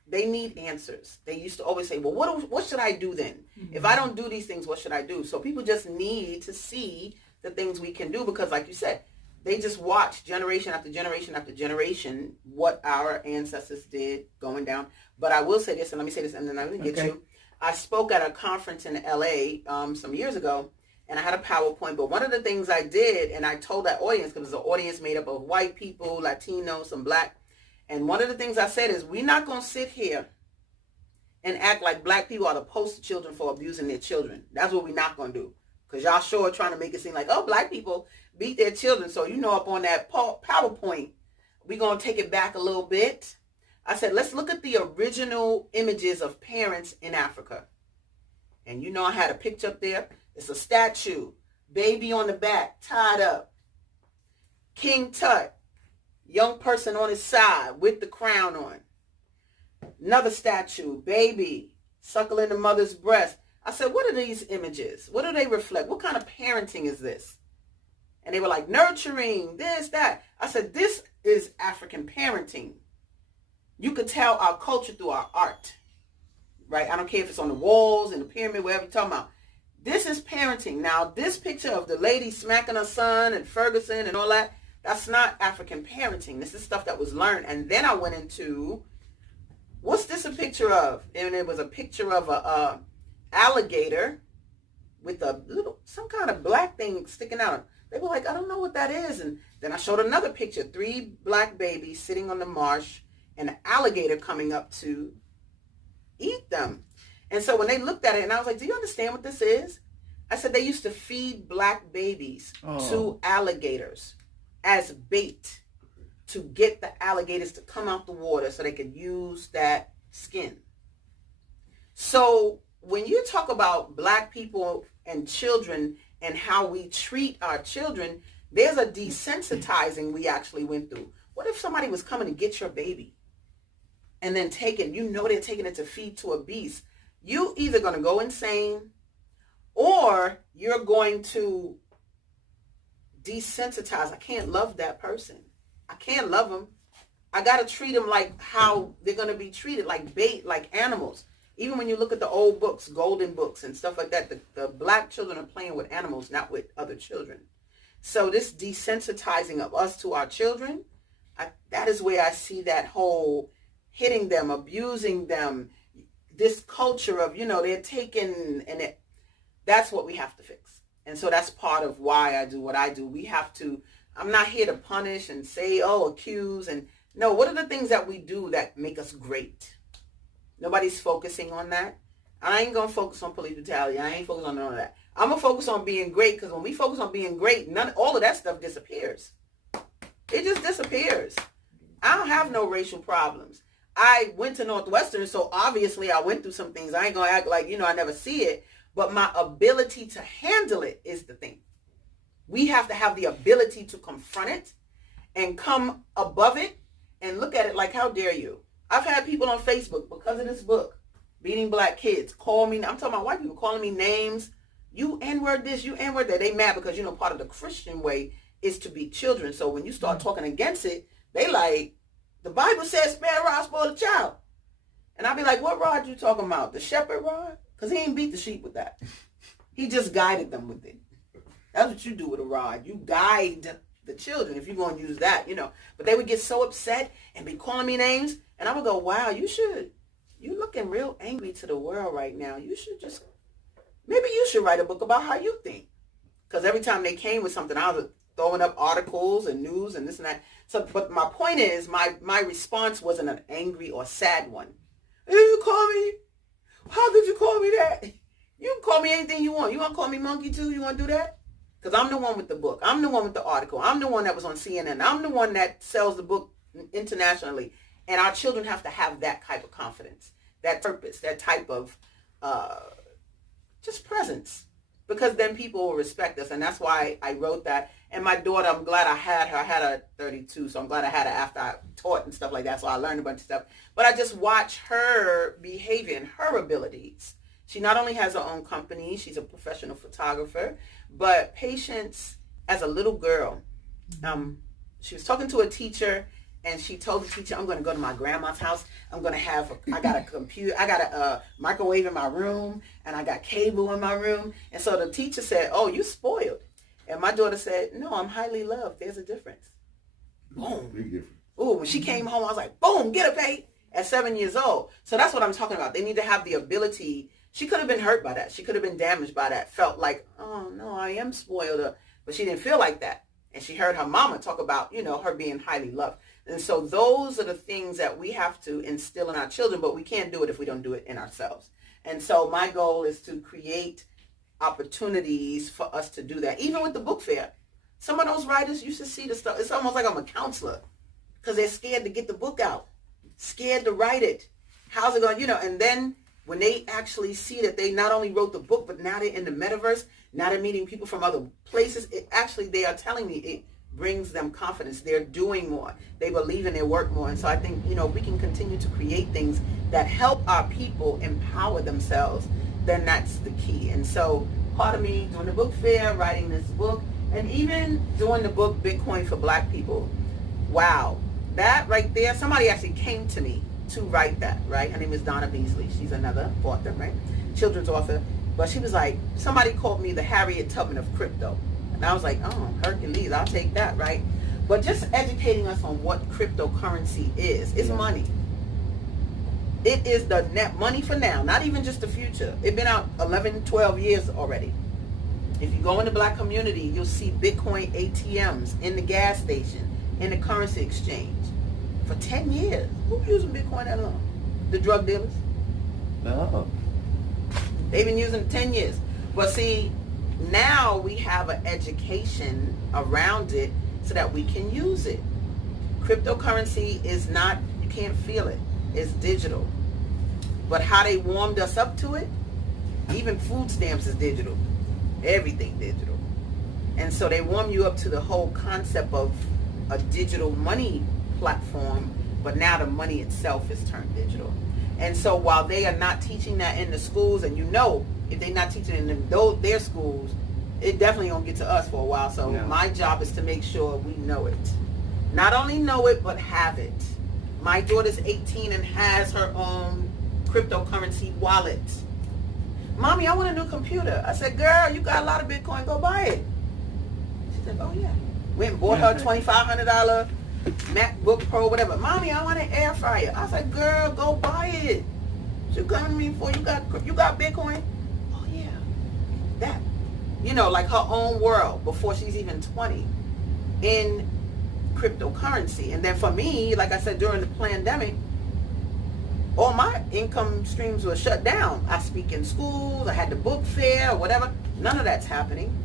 They need answers. They used to always say, well, what should I do then? Mm-hmm. If I don't do these things, what should I do? So people just need to see the things we can do because, like you said, they just watch generation after generation after generation what our ancestors did going down. But I will say this, and let me say this, and then I'm going to get you. I spoke at a conference in LA some years ago, and I had a PowerPoint. But one of the things I did, and I told that audience, because it was an audience made up of white people, Latinos, some black. And one of the things I said is, we're not going to sit here and act like black people are the poster children for abusing their children. That's what we're not going to do. Because y'all sure are trying to make it seem like, oh, black people beat their children. So, up on that PowerPoint, we're going to take it back a little bit. I said, let's look at the original images of parents in Africa. And I had a picture up there. It's a statue. Baby on the back, tied up. King Tut. Young person on his side with the crown on. Another statue, baby, suckling the mother's breast. I said, what are these images? What do they reflect? What kind of parenting is this? And they were like, nurturing, this, that. I said, this is African parenting. You could tell our culture through our art, right? I don't care if it's on the walls, in the pyramid, wherever you're talking about. This is parenting. Now, this picture of the lady smacking her son and Ferguson and all that, that's not African parenting. This is stuff that was learned. And then I went into, what's this a picture of? And it was a picture of a alligator with some kind of black thing sticking out. They were like, I don't know what that is. And then I showed another picture, 3 black babies sitting on the marsh and an alligator coming up to eat them. And so when they looked at it, and I was like, do you understand what this is? I said, they used to feed black babies to alligators as bait to get the alligators to come out the water so they could use that skin. So when you talk about black people and children and how we treat our children, there's a desensitizing we actually went through. What if somebody was coming to get your baby and then they're taking it to feed to a beast? You either going to go insane or you're going to desensitize. I can't love that person. I can't love them. I got to treat them like how they're going to be treated, like bait, like animals. Even when you look at the old books, golden books and stuff like that, the black children are playing with animals, not with other children. So this desensitizing of us to our children, that is where I see that whole hitting them, abusing them, this culture of, they're taken, and that's what we have to fix. And so that's part of why I do what I do. We have to, I'm not here to punish and say, accuse. And no, what are the things that we do that make us great? Nobody's focusing on that. I ain't going to focus on police brutality. I ain't focused on none of that. I'm going to focus on being great, because when we focus on being great, all of that stuff disappears. It just disappears. I don't have no racial problems. I went to Northwestern, so obviously I went through some things. I ain't going to act like, I never see it. But my ability to handle it is the thing. We have to have the ability to confront it and come above it and look at it like, how dare you? I've had people on Facebook, because of this book, Beating Black Kids, call me. I'm talking about white people calling me names. You N-word this, you N-word that. They mad because, part of the Christian way is to beat children. So when you start talking against it, they like, the Bible says spare a rod, spoil a child. And I'll be like, what rod you talking about? The shepherd rod? Because he ain't beat the sheep with that. He just guided them with it. That's what you do with a rod. You guide the children if you're going to use that, But they would get so upset and be calling me names. And I would go, wow, you're looking real angry to the world right now. Maybe you should write a book about how you think. Because every time they came with something, I was throwing up articles and news and this and that. So, but my point is, my response wasn't an angry or sad one. Hey, you call me? How could you call me that? You can call me anything you want. You want to call me monkey too? You want to do that? Because I'm the one with the book. I'm the one with the article. I'm the one that was on CNN. I'm the one that sells the book internationally. And our children have to have that type of confidence, that purpose, that type of just presence. Because then people will respect us. And that's why I wrote that. And my daughter, I'm glad I had her. I had her at 32, so I'm glad I had her after I taught and stuff like that. So I learned a bunch of stuff. But I just watch her behavior and her abilities. She not only has her own company, she's a professional photographer, but Patience, as a little girl, she was talking to a teacher, and she told the teacher, I'm going to go to my grandma's house. I got a computer, I got a microwave in my room, and I got cable in my room. And so the teacher said, oh, you spoiled. And my daughter said, no, I'm highly loved. There's a difference. Boom. Big difference. Ooh, when she came home, I was like, boom, get her paid at 7 years old. So that's what I'm talking about. They need to have the ability. She could have been hurt by that. She could have been damaged by that. Felt like, oh, no, I am spoiled. But she didn't feel like that. And she heard her mama talk about, her being highly loved. And so those are the things that we have to instill in our children, but we can't do it if we don't do it in ourselves. And so my goal is to create opportunities for us to do that. Even with the book fair, some of those writers used to see the stuff. It's almost like I'm a counselor because they're scared to get the book out, scared to write it. How's it going, and then when they actually see that they not only wrote the book, but now they're in the metaverse, now they're meeting people from other places, they are telling me it brings them confidence. They're doing more. They believe in their work more. And so I think, we can continue to create things that help our people empower themselves. Then that's the key. And so part of me doing the book fair, writing this book, and even doing the book Bitcoin for Black People. Wow. That right there, somebody actually came to me to write that, right? Her name is Donna Beasley. She's another author, right? Children's author. But she was like, somebody called me the Harriet Tubman of crypto. And I was like, oh, Hercules, I'll take that, right? But just educating us on what cryptocurrency is money. It is the net money for now, not even just the future. It's been out 11, 12 years already. If you go in the Black community, you'll see Bitcoin ATMs in the gas station, in the currency exchange. For 10 years. Who's using Bitcoin that long? The drug dealers? No. They've been using it 10 years. But see, now we have an education around it so that we can use it. Cryptocurrency is not, you can't feel it. It's digital. But how they warmed us up to it, even food stamps is digital. Everything digital. And so they warm you up to the whole concept of a digital money platform, but now the money itself is turned digital. And so while they are not teaching that in the schools, and if they're not teaching it in their schools, it definitely won't get to us for a while. So my job is to make sure we know it. Not only know it, but have it. My daughter's 18 and has her own cryptocurrency wallet. Mommy, I want a new computer. I said, girl, you got a lot of Bitcoin, go buy it. She said, oh yeah. Went and bought her a $2,500 MacBook Pro, whatever. Mommy, I want an air fryer. I said, girl, go buy it. She coming to me for, you got Bitcoin? Oh yeah. That. Like her own world before she's even 20 in cryptocurrency. And then for me, like I said, during the pandemic, all my income streams were shut down. I speak in schools, I had the book fair or whatever. None of that's happening.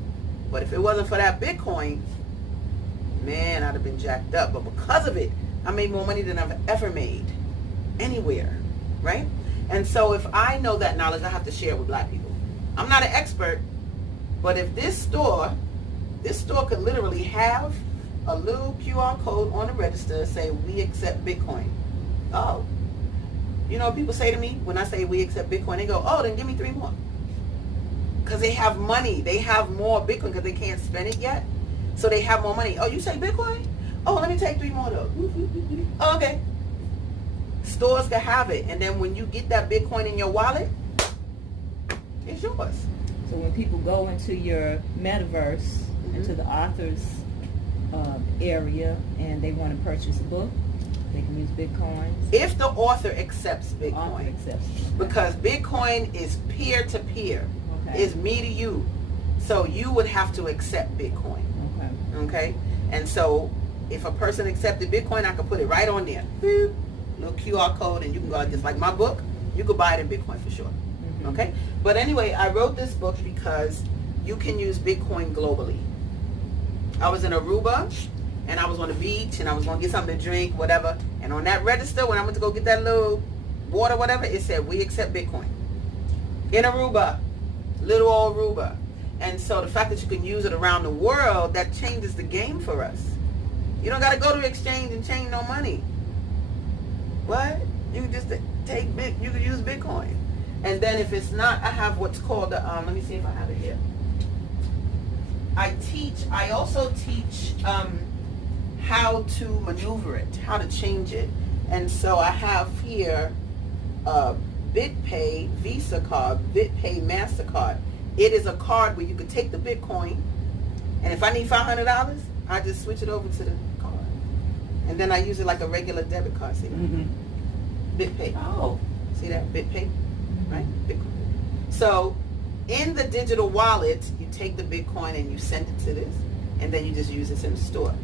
But if it wasn't for that Bitcoin, man, I'd have been jacked up. But because of it, I made more money than I've ever made anywhere, right? And so if I know that knowledge, I have to share it with Black people. I'm not an expert, but if this store could literally have a little QR code on the register say, we accept Bitcoin. Oh, people say to me when I say we accept Bitcoin, they go, oh, then give me 3 more. Because they have money. They have more Bitcoin because they can't spend it yet. So they have more money. Oh, you say Bitcoin? Oh, let me take 3 more though. Oh, okay. Stores can have it. And then when you get that Bitcoin in your wallet, it's yours. So when people go into your metaverse, into the author's area, and they want to purchase a book, they can use Bitcoin. If the author accepts Bitcoin. Because Bitcoin is peer-to-peer. Okay. It's me to you. So you would have to accept Bitcoin. Okay? And so if a person accepted Bitcoin, I could put it right on there. Boop, little QR code, and you can go out just like my book. You could buy it in Bitcoin for sure. Okay? But anyway, I wrote this book because you can use Bitcoin globally. I was in Aruba, and I was on the beach, and I was going to get something to drink, whatever. And on that register, when I went to go get that little water, whatever, it said, we accept Bitcoin. In Aruba. Little old Aruba. And so the fact that you can use it around the world, that changes the game for us. You don't got to go to the exchange and change no money. What? You can just you can use Bitcoin. And then if it's not, I have what's called the, let me see if I have it here. I also teach how to maneuver it, how to change it. And so I have here a BitPay Visa card, BitPay MasterCard. It is a card where you could take the Bitcoin, and if I need $500, I just switch it over to the card. And then I use it like a regular debit card. See that? BitPay. Oh. See that? BitPay, right? Bitcoin. So in the digital wallet, you take the Bitcoin and you send it to this, and then you just use this in the store.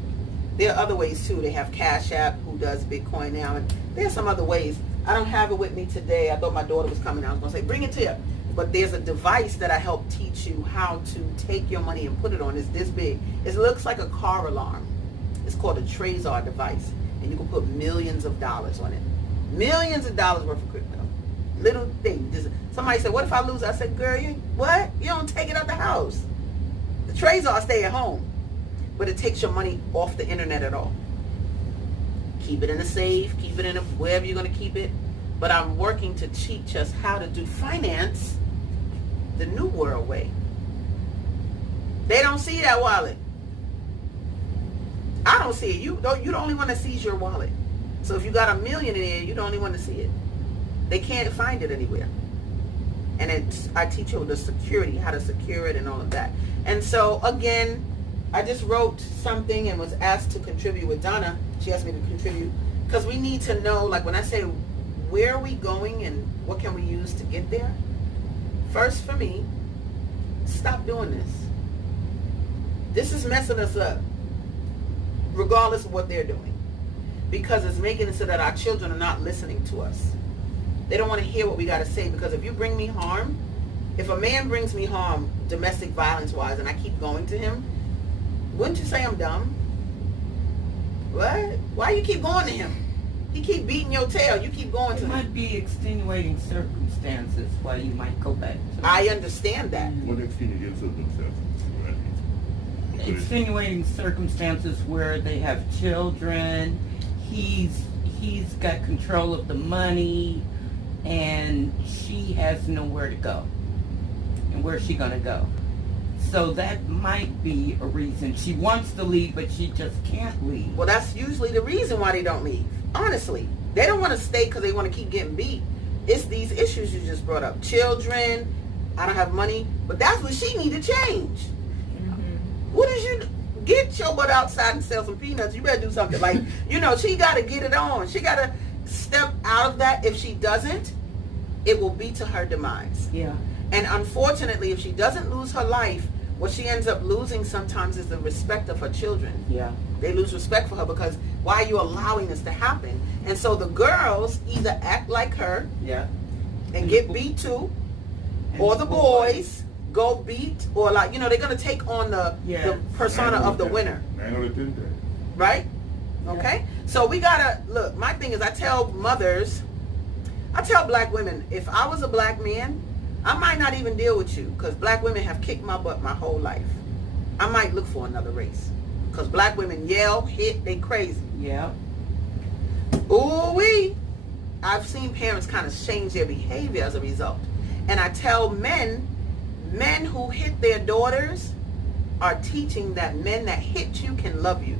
There are other ways too. They have Cash App, who does Bitcoin now, and there's some other ways. I don't have it with me today. I thought my daughter was coming. I was going to say, bring it to you. But there's a device that I help teach you how to take your money and put it on. It's this big. It looks like a car alarm. It's called a Trezor device, and you can put millions of dollars on it. Millions of dollars worth of crypto. Little thing. Somebody said, what if I lose? I said, girl, what? You don't take it out the house. The Trezor stay at home. But it takes your money off the internet at all. Keep it in a safe, keep it in wherever you're going to keep it. But I'm working to teach us how to do finance the new world way. They don't see that wallet. I don't see it. You're the only one that sees your wallet. So if you got $1 million in there, you're the only one to see it. They can't find it anywhere. And I teach you the security, how to secure it and all of that. And so again, I just wrote something and was asked to contribute with Donna. She asked me to contribute because we need to know, like when I say where are we going and what can we use to get there. First for me, stop doing this. This is messing us up, regardless of what they're doing, because it's making it so that our children are not listening to us. They don't want to hear what we got to say, because if you bring me harm, if a man brings me harm domestic violence wise and I keep going to him, wouldn't you say I'm dumb? What? Why you keep going to him? He keep beating your tail. You keep going to him. It might be extenuating circumstances why you might go back to I understand that. What extenuating circumstances? Extenuating circumstances where they have children, he's got control of the money, and she has nowhere to go. And where's she gonna go? So that might be a reason. She wants to leave, but she just can't leave. Well, that's usually the reason why they don't leave. Honestly, they don't want to stay because they want to keep getting beat. It's these issues you just brought up. Children, I don't have money, but that's what she need to change. What is you get your butt outside and sell some peanuts? You better do something. Like, she got to get it on. She got to step out of that. If she doesn't, it will be to her demise. Yeah. And unfortunately, if she doesn't lose her life, what she ends up losing sometimes is the respect of her children. Yeah. They lose respect for her because why are you allowing this to happen? And so the girls either act like her, yeah, and get beat too, or the boys go beat, or they're going to take on the persona of the winner. Right? Okay? So we got to, look, my thing is I tell black women, if I was a black man, I might not even deal with you because black women have kicked my butt my whole life. I might look for another race because black women yell, hit, they crazy. Yeah. Ooh-wee. I've seen parents kind of change their behavior as a result. And I tell men who hit their daughters are teaching that men that hit you can love you.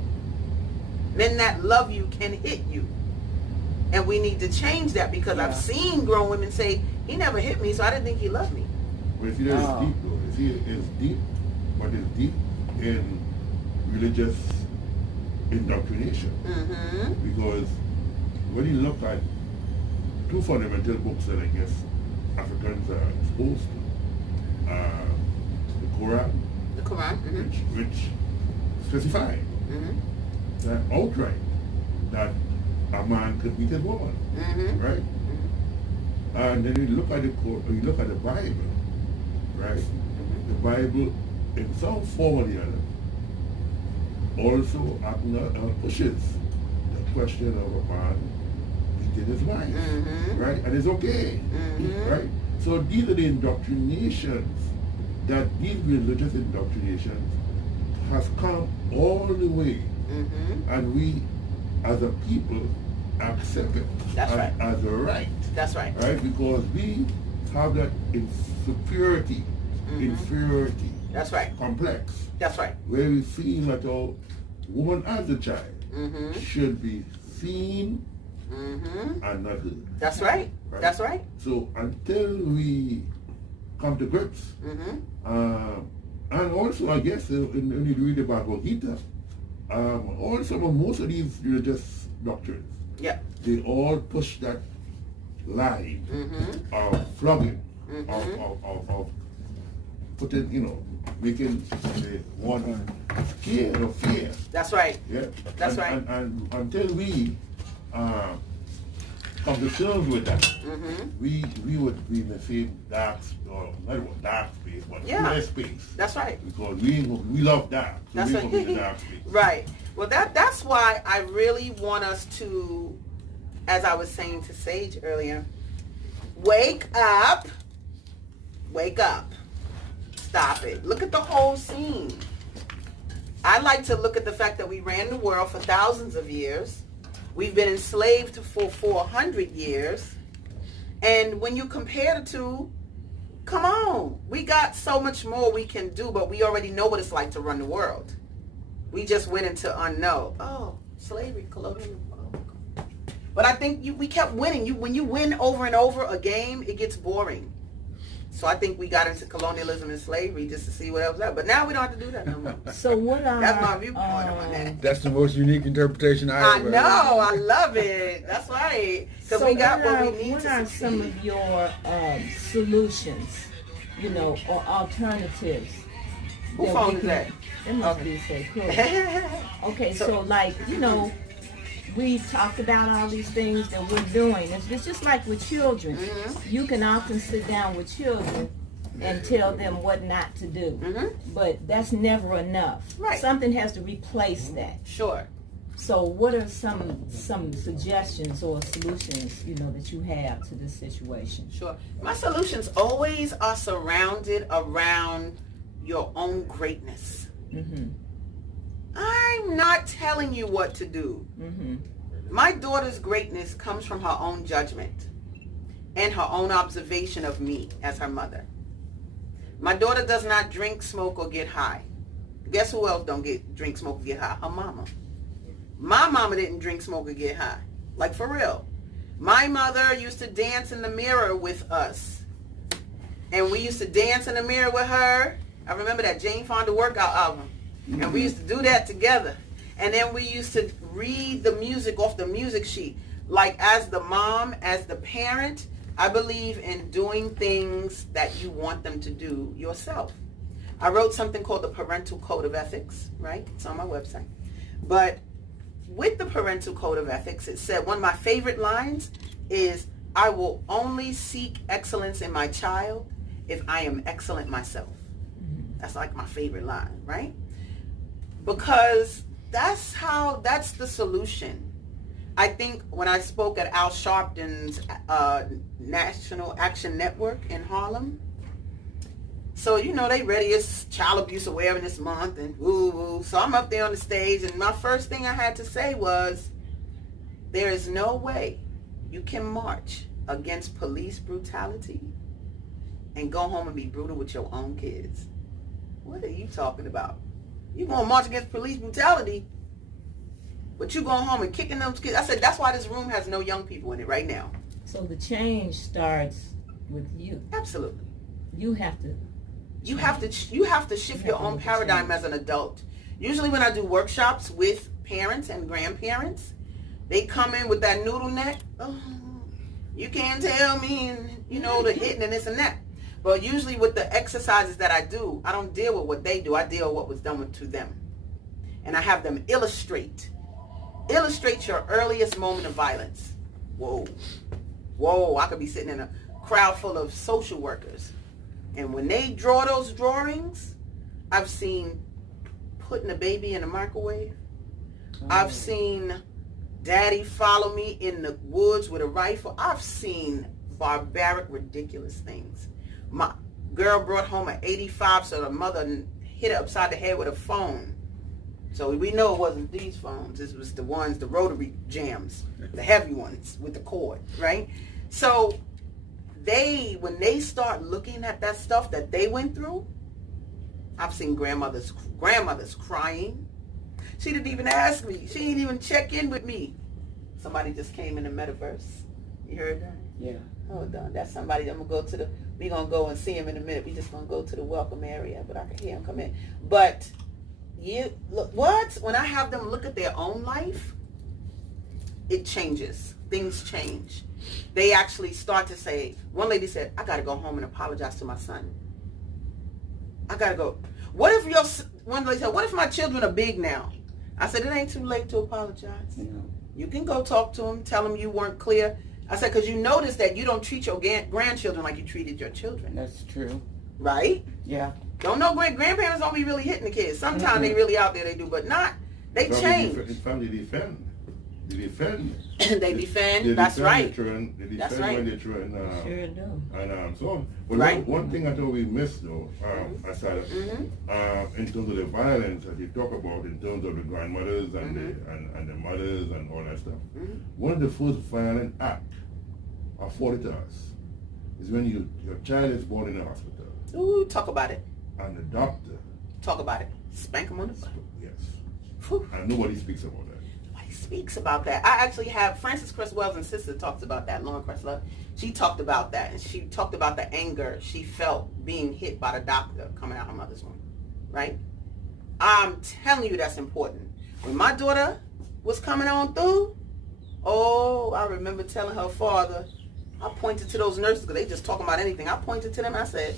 Men that love you can hit you. And we need to change that because I've seen grown women say, he never hit me, so I didn't think he loved me. But it's deep though. It's deep, but it's deep in religious indoctrination. Mm-hmm. Because when you look at two fundamental books that I guess Africans are exposed to, the Quran, mm-hmm. which specify that outright that a man could beat his woman, right? And then you look at the Bible, right? The Bible, in some form or the other, also pushes the question of a man beating his wife, right? And it's okay, right? So these are the indoctrinations these religious indoctrinations has come all the way, and we, as a people, accept it as a right. That's right. Right? Because we have that inferiority. That's right. Complex. That's right. Where we feel that our woman as a child, should be seen and not heard. That's right. That's right. So until we come to grips, and also I guess when you read about Gita, also most of these religious doctrines, they all push that line of flogging, of putting, making the one scared or fear. That's right. Yeah. That's right. And until we come to terms with that, we would be in the same dark, or not dark space, but clear space. That's right. Because we love dark. So that's we right. be in the dark space. Right. Well, that's why I really want us to, as I was saying to Sage earlier, wake up. Wake up. Stop it. Look at the whole scene. I like to look at the fact that we ran the world for thousands of years. We've been enslaved for 400 years. And when you compare the two, come on. We got so much more we can do, but we already know what it's like to run the world. We just went into unknown. Oh, slavery, colonialism. Oh. But I think we kept winning. When you win over and over a game, it gets boring. So I think we got into colonialism and slavery just to see what else. But now we don't have to do that no more. So what are... That's my viewpoint on that. That's the most unique interpretation I ever know. I love it. That's right. Because so we got what we need what to are succeed. some of your solutions, or alternatives? Who phone is that? It must be say cool. Okay, so like, we talked about all these things that we're doing. It's just like with children. You can often sit down with children and tell them what not to do. But that's never enough. Right. Something has to replace that. Sure. So what are some suggestions or solutions, that you have to this situation? Sure. My solutions always are surrounded around your own greatness. I'm not telling you what to do. My daughter's greatness comes from her own judgment and her own observation of me as her mother. My daughter does not drink, smoke, or get high. Guess who else don't drink, smoke, or get high? Her mama. My mama didn't drink, smoke, or get high. Like, for real. My mother used to dance in the mirror with us. And we used to dance in the mirror with her. I remember that Jane Fonda workout album. And we used to do that together. And then we used to read the music off the music sheet. Like, as the mom, as the parent, I believe in doing things that you want them to do yourself. I wrote something called the Parental Code of Ethics, right? It's on my website. But with the Parental Code of Ethics, it said, one of my favorite lines is, I will only seek excellence in my child if I am excellent myself. That's like my favorite line, right? Because that's the solution. I think when I spoke at Al Sharpton's National Action Network in Harlem, so they ready, it's Child Abuse Awareness Month and woo-woo. So I'm up there on the stage, and my first thing I had to say was, there is no way you can march against police brutality and go home and be brutal with your own kids. What are you talking about? You gonna march against police brutality, but you going home and kicking those kids? I said, that's why this room has no young people in it right now. So the change starts with you. Absolutely. You have to shift your own paradigm as an adult. Usually when I do workshops with parents and grandparents, they come in with that noodle neck. Oh, you can't tell me, and the hitting and this and that. But usually with the exercises that I do, I don't deal with what they do. I deal with what was done to them. And I have them illustrate your earliest moment of violence. Whoa, I could be sitting in a crowd full of social workers. And when they draw those drawings, I've seen putting a baby in a microwave. I've seen daddy follow me in the woods with a rifle. I've seen barbaric, ridiculous things. My girl brought home an 85, so the mother hit her upside the head with a phone. So we know it wasn't these phones. This was the rotary jams, the heavy ones with the cord, right? So when they start looking at that stuff that they went through, I've seen grandmothers crying. She didn't even ask me. She didn't even check in with me. Somebody just came in the Metaverse. You heard that? Yeah. Hold on. That's somebody. I'm going to go to we're going to go and see him in a minute. We're just going to go to the welcome area, but I can hear him come in. But look, when I have them look at their own life, it changes. Things change. They actually start to say, one lady said, I got to go home and apologize to my son. I got to go. One lady said, what if my children are big now? I said, it ain't too late to apologize. No. You can go talk to them, tell them you weren't clear. I said, because you notice that you don't treat your grandchildren like you treated your children. That's true. Right? Yeah. Don't know, grandparents don't be really hitting the kids. Sometimes they really out there, they do, but not. They change. Family defend. They defend. They defend. That's right. They defend That's right. when they try and Sure do. And so on. But Right. one thing I thought we missed though, Asadah, in terms of the violence that you talk about, in terms of the grandmothers and the mothers and all that stuff. One of the first violent acts afforded to us is when your child is born in the hospital. Ooh, talk about it. And the doctor. Talk about it. Spank them on the butt. Yes. Whew. And nobody speaks about that. Nobody speaks about that. I actually have Frances Cress Wells' sister talks about that. Lauren Cress Love. She talked about that, and she talked about the anger she felt being hit by the doctor coming out her mother's womb. Right? I'm telling you, that's important. When my daughter was coming on through, I remember telling her father. I pointed to those nurses because they just talking about anything. I pointed to them and I said,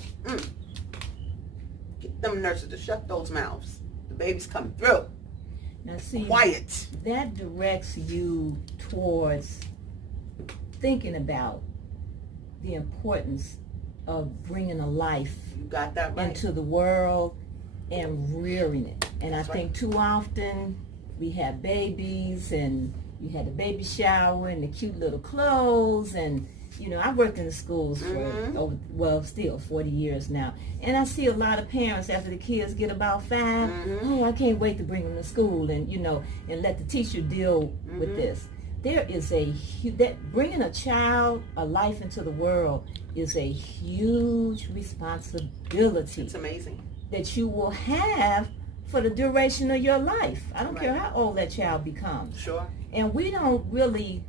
get them nurses to shut those mouths. The baby's coming through. Now see, Quiet. That directs you towards thinking about the importance of bringing a life You got that right. into the world and rearing it. And That's I think too often we have babies and you had the baby shower and the cute little clothes and I worked in the schools for still 40 years now, and I see a lot of parents after the kids get about 5. I can't wait to bring them to school and and let the teacher deal with this. There is bringing a life into the world is a huge responsibility. It's amazing that you will have for the duration of your life. I don't care how old that child becomes. Sure. And we don't really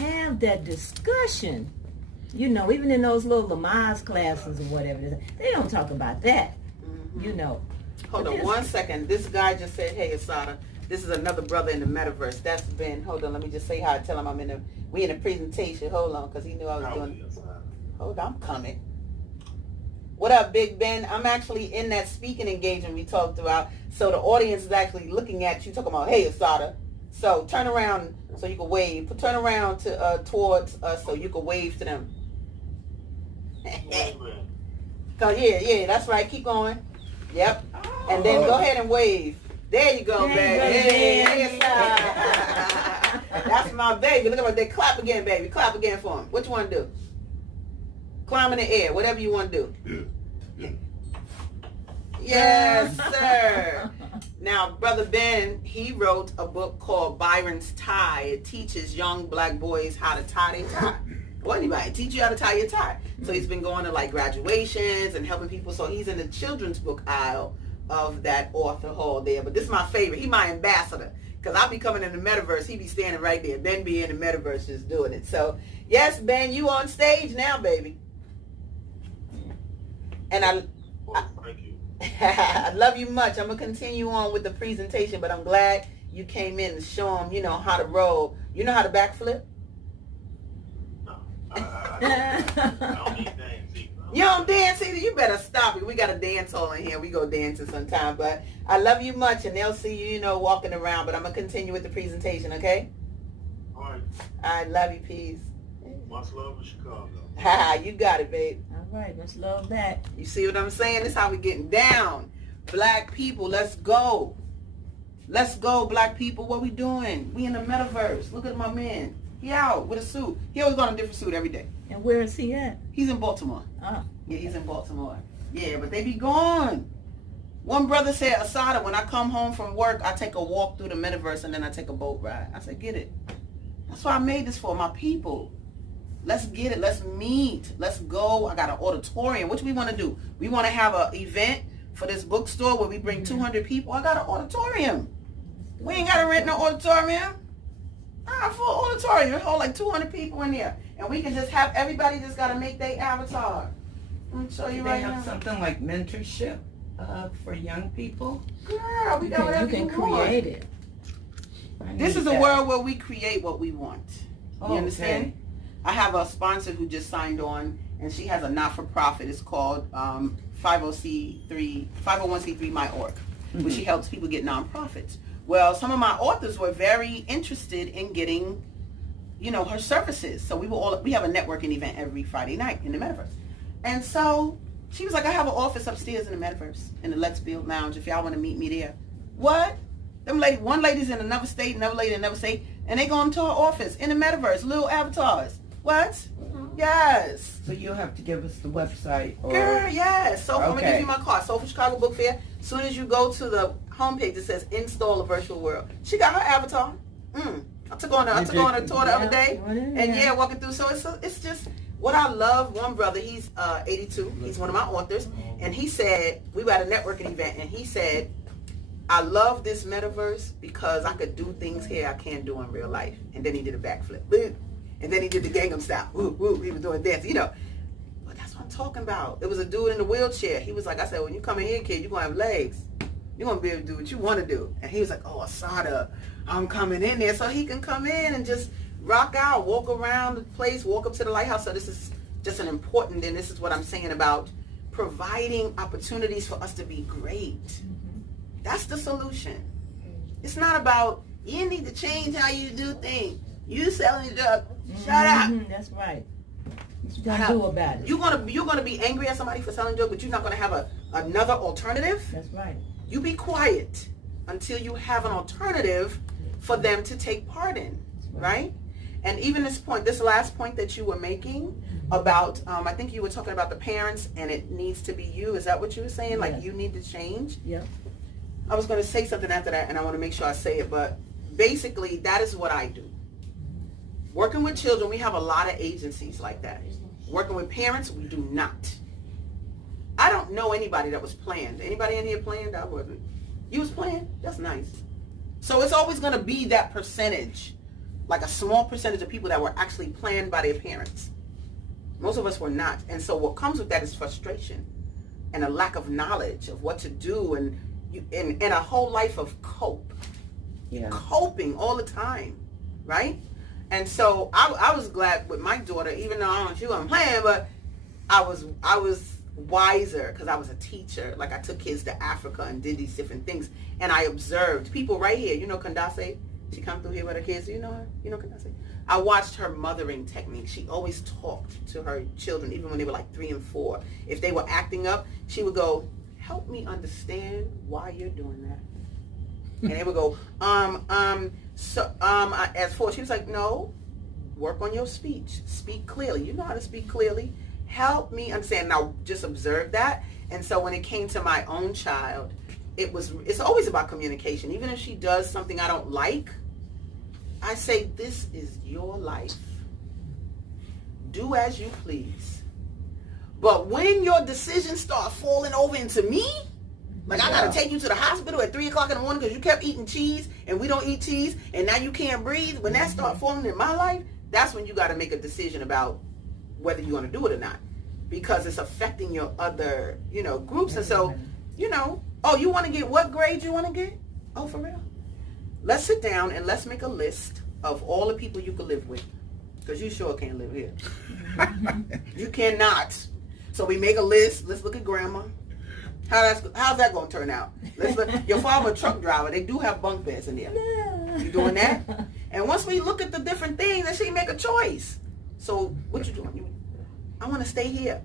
have that discussion. Even in those little Lamaze classes or whatever, they don't talk about that. Hold on 1 second. This guy just said, hey, Asadah, this is another brother in the Metaverse. That's Ben. Hold on, let me just say hi. Tell him we in a presentation. Hold on, because he knew I was doing. Hold on, I'm coming. What up, Big Ben? I'm actually in that speaking engagement we talked about. So the audience is actually looking at you, talking about, hey, Asadah. So turn around so you can wave. Turn around towards us so you can wave to them. Yeah, that's right. Keep going. Yep. And then go ahead and wave. There you go, baby. That's my baby. Look at that. Clap again, baby. Clap again for him. What you want to do? Climb in the air. Whatever you want to do. Yeah. Yes, sir. Now, Brother Ben, he wrote a book called Byron's Tie. It teaches young black boys how to tie their tie. Well, anybody, teach you how to tie your tie. So he's been going to like graduations and helping people. So he's in the children's book aisle of that author hall there. But this is my favorite. He's my ambassador. Because I'll be coming in the Metaverse. He be standing right there. Ben be in the Metaverse just doing it. So, yes, Ben, you on stage now, baby. And Thank you. I love you much. I'm going to continue on with the presentation, but I'm glad you came in to show them, how to roll. You know how to backflip? No. I don't need dance either. You don't dance either? You better stop it. We got a dance hall in here. We go dancing sometime. But I love you much, and they'll see you, walking around. But I'm going to continue with the presentation, okay? All right. I love you, peace. Much love to Chicago. You got it, babe. All right, much love that. You see what I'm saying? This is how we getting down. Black people, let's go. Let's go, black people. What we doing? We in the Metaverse. Look at my man. He out with a suit. He always got a different suit every day. And where is he at? He's in Baltimore. Oh. Yeah, he's in Baltimore. Yeah, but they be gone. One brother said, Asadah, when I come home from work, I take a walk through the Metaverse and then I take a boat ride. I said, get it. That's what I made this for, my people. Let's get it. Let's meet. Let's go. I got an auditorium. What do we want to do? We want to have an event for this bookstore where we bring 200 people. I got an auditorium. We ain't got to rent no auditorium. Full auditorium. It hold like 200 people in there. And we can just have, everybody just got to make their avatar. I'm show you They right have now. something like mentorship for young people. Girl, we got whatever You can create it. This is a world where we create what we want. You understand? Okay. I have a sponsor who just signed on, and she has a not-for-profit. It's called 501c3 My Org, where she helps people get nonprofits. Well, some of my authors were very interested in getting, her services. So we have a networking event every Friday night in the Metaverse. And so she was like, I have an office upstairs in the Metaverse, in the Let's Build Lounge, if y'all want to meet me there. What? One lady's in another state, another lady in another state, and they going to our office in the Metaverse, little avatars. What? Yes. So you'll have to give us the website. Girl, yes. So I'm going to give Okay. you my card. Soulful Chicago Book Fair. As soon as you go to the homepage, it says install a virtual world. She got her avatar. I took on a tour the other day. And walking through. So it's just what I love. One brother, he's 82. He's one of my authors. And he said, we were at a networking event, and he said, I love this metaverse because I could do things here I can't do in real life. And then he did a backflip. Boop. And then he did the Gangnam Style. Woo, woo. He was doing dance, But that's what I'm talking about. It was a dude in a wheelchair. He was like, I said, when you come in here, kid, you're going to have legs. You're going to be able to do what you want to do. And he was like, oh, Asadah, I'm coming in there. So he can come in and just rock out, walk around the place, walk up to the lighthouse. So this is just an important, and this is what I'm saying about providing opportunities for us to be great. That's the solution. It's not about, you need to change how you do things. You selling drugs. Shut up. That's right. What you gonna do about it? You're gonna be angry at somebody for selling drugs, but you're not gonna have another alternative. That's right. You be quiet until you have an alternative for them to take part in, right? And even this last point that you were making about, I think you were talking about the parents, and it needs to be you. Is that what you were saying? Like you need to change. Yeah. I was going to say something after that, and I want to make sure I say it, but basically that is what I do. Working with children, we have a lot of agencies like that. Working with parents, we do not. I don't know anybody that was planned. Anybody in here planned? I wasn't. You was planned? That's nice. So it's always going to be that percentage, like a small percentage of people that were actually planned by their parents. Most of us were not. And so what comes with that is frustration and a lack of knowledge of what to do, and a whole life of coping all the time, right? And so I was glad with my daughter, even though I don't know she wasn't playing, but I was wiser because I was a teacher. Like I took kids to Africa and did these different things, and I observed people right here. You know Kandase? She come through here with her kids. You know her? You know Kandase? I watched her mothering technique. She always talked to her children, even when they were like 3 and 4. If they were acting up, she would go, help me understand why you're doing that. And they would go, as for, she was like, no, work on your speech. Speak clearly. You know how to speak clearly. Help me understand. Now, just observe that. And so when it came to my own child, it's always about communication. Even if she does something I don't like, I say, this is your life. Do as you please. But when your decisions start falling over into me, like I got to take you to the hospital at 3 o'clock in the morning because you kept eating cheese and we don't eat cheese and now you can't breathe. When that starts falling in my life, that's when you got to make a decision about whether you're going to do it or not, because it's affecting your other, groups. And so, oh, you want to get what grade you want to get? Oh, for real? Let's sit down and let's make a list of all the people you could live with, because you sure can't live here. You cannot. So we make a list. Let's look at grandma. How's that going to turn out? Let's look. Your father a truck driver. They do have bunk beds in there. You doing that? And once we look at the different things, then she make a choice. So what you doing? I want to stay here.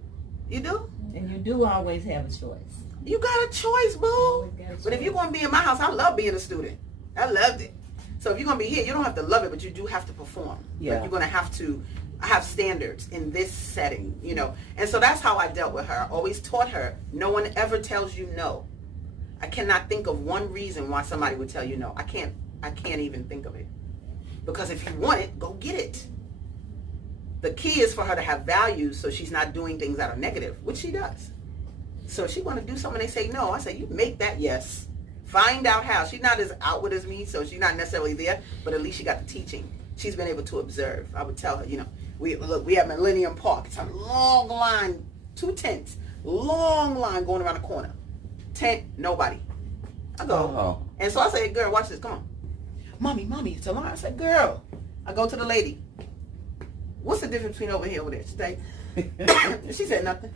You do? And you do always have a choice. You got a choice, boo. But if you're going to be in my house, I love being a student. I loved it. So if you're going to be here, you don't have to love it, but you do have to perform. Yeah. Like you're going to have to have standards in this setting, And so that's how I dealt with her. I always taught her, no one ever tells you no. I cannot think of one reason why somebody would tell you no. I can't even think of it. Because if you want it, go get it. The key is for her to have values so she's not doing things that are negative, which she does. So if she want to do something, they say no. I say, you make that yes Find out how. She's not as outward as me, so she's not necessarily there, but at least she got the teaching. She's been able to observe. I would tell her, you know, we have Millennium Park. It's a long line, 2 tents, long line going around the corner. Tent, nobody. I go, and so I say, girl, watch this, come on. Mommy, it's a line. I said, girl. I go to the lady. What's the difference between over here and over there? She's like, she said nothing.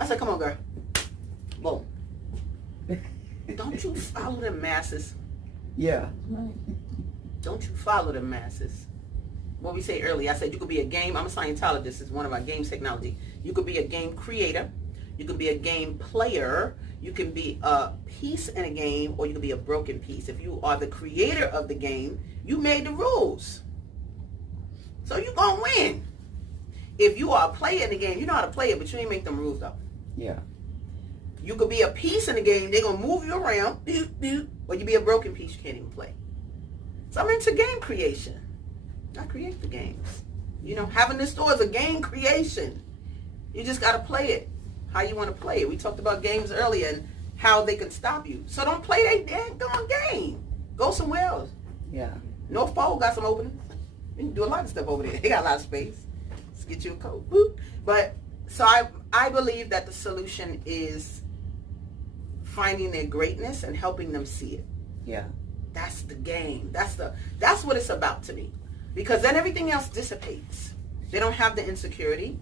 I said, come on, girl. Boom. Don't you follow the masses. Yeah. Right. Don't you follow the masses. What we say earlier, I said you could be a game. I'm a Scientologist. This is one of our games technology. You could be a game creator. You could be a game player. You can be a piece in a game, or you can be a broken piece. If you are the creator of the game, you made the rules. So you're going to win. If you are a player in the game, you know how to play it, but you ain't make them rules up. Yeah. You could be a piece in the game. They're going to move you around. Or you be a broken piece. You can't even play. So I'm into game creation. I create the games. You know, having this store is a game creation. You just got to play it how you want to play it. We talked about games earlier and how they can stop you. So don't play that damn game. Go somewhere else. Yeah. North Pole got some openings. You can do a lot of stuff over there. They got a lot of space. Let's get you a coat. Boop. But so I believe that the solution is finding their greatness and helping them see it. Yeah. That's the game. That's what it's about to me. Because then everything else dissipates. They don't have the insecurity.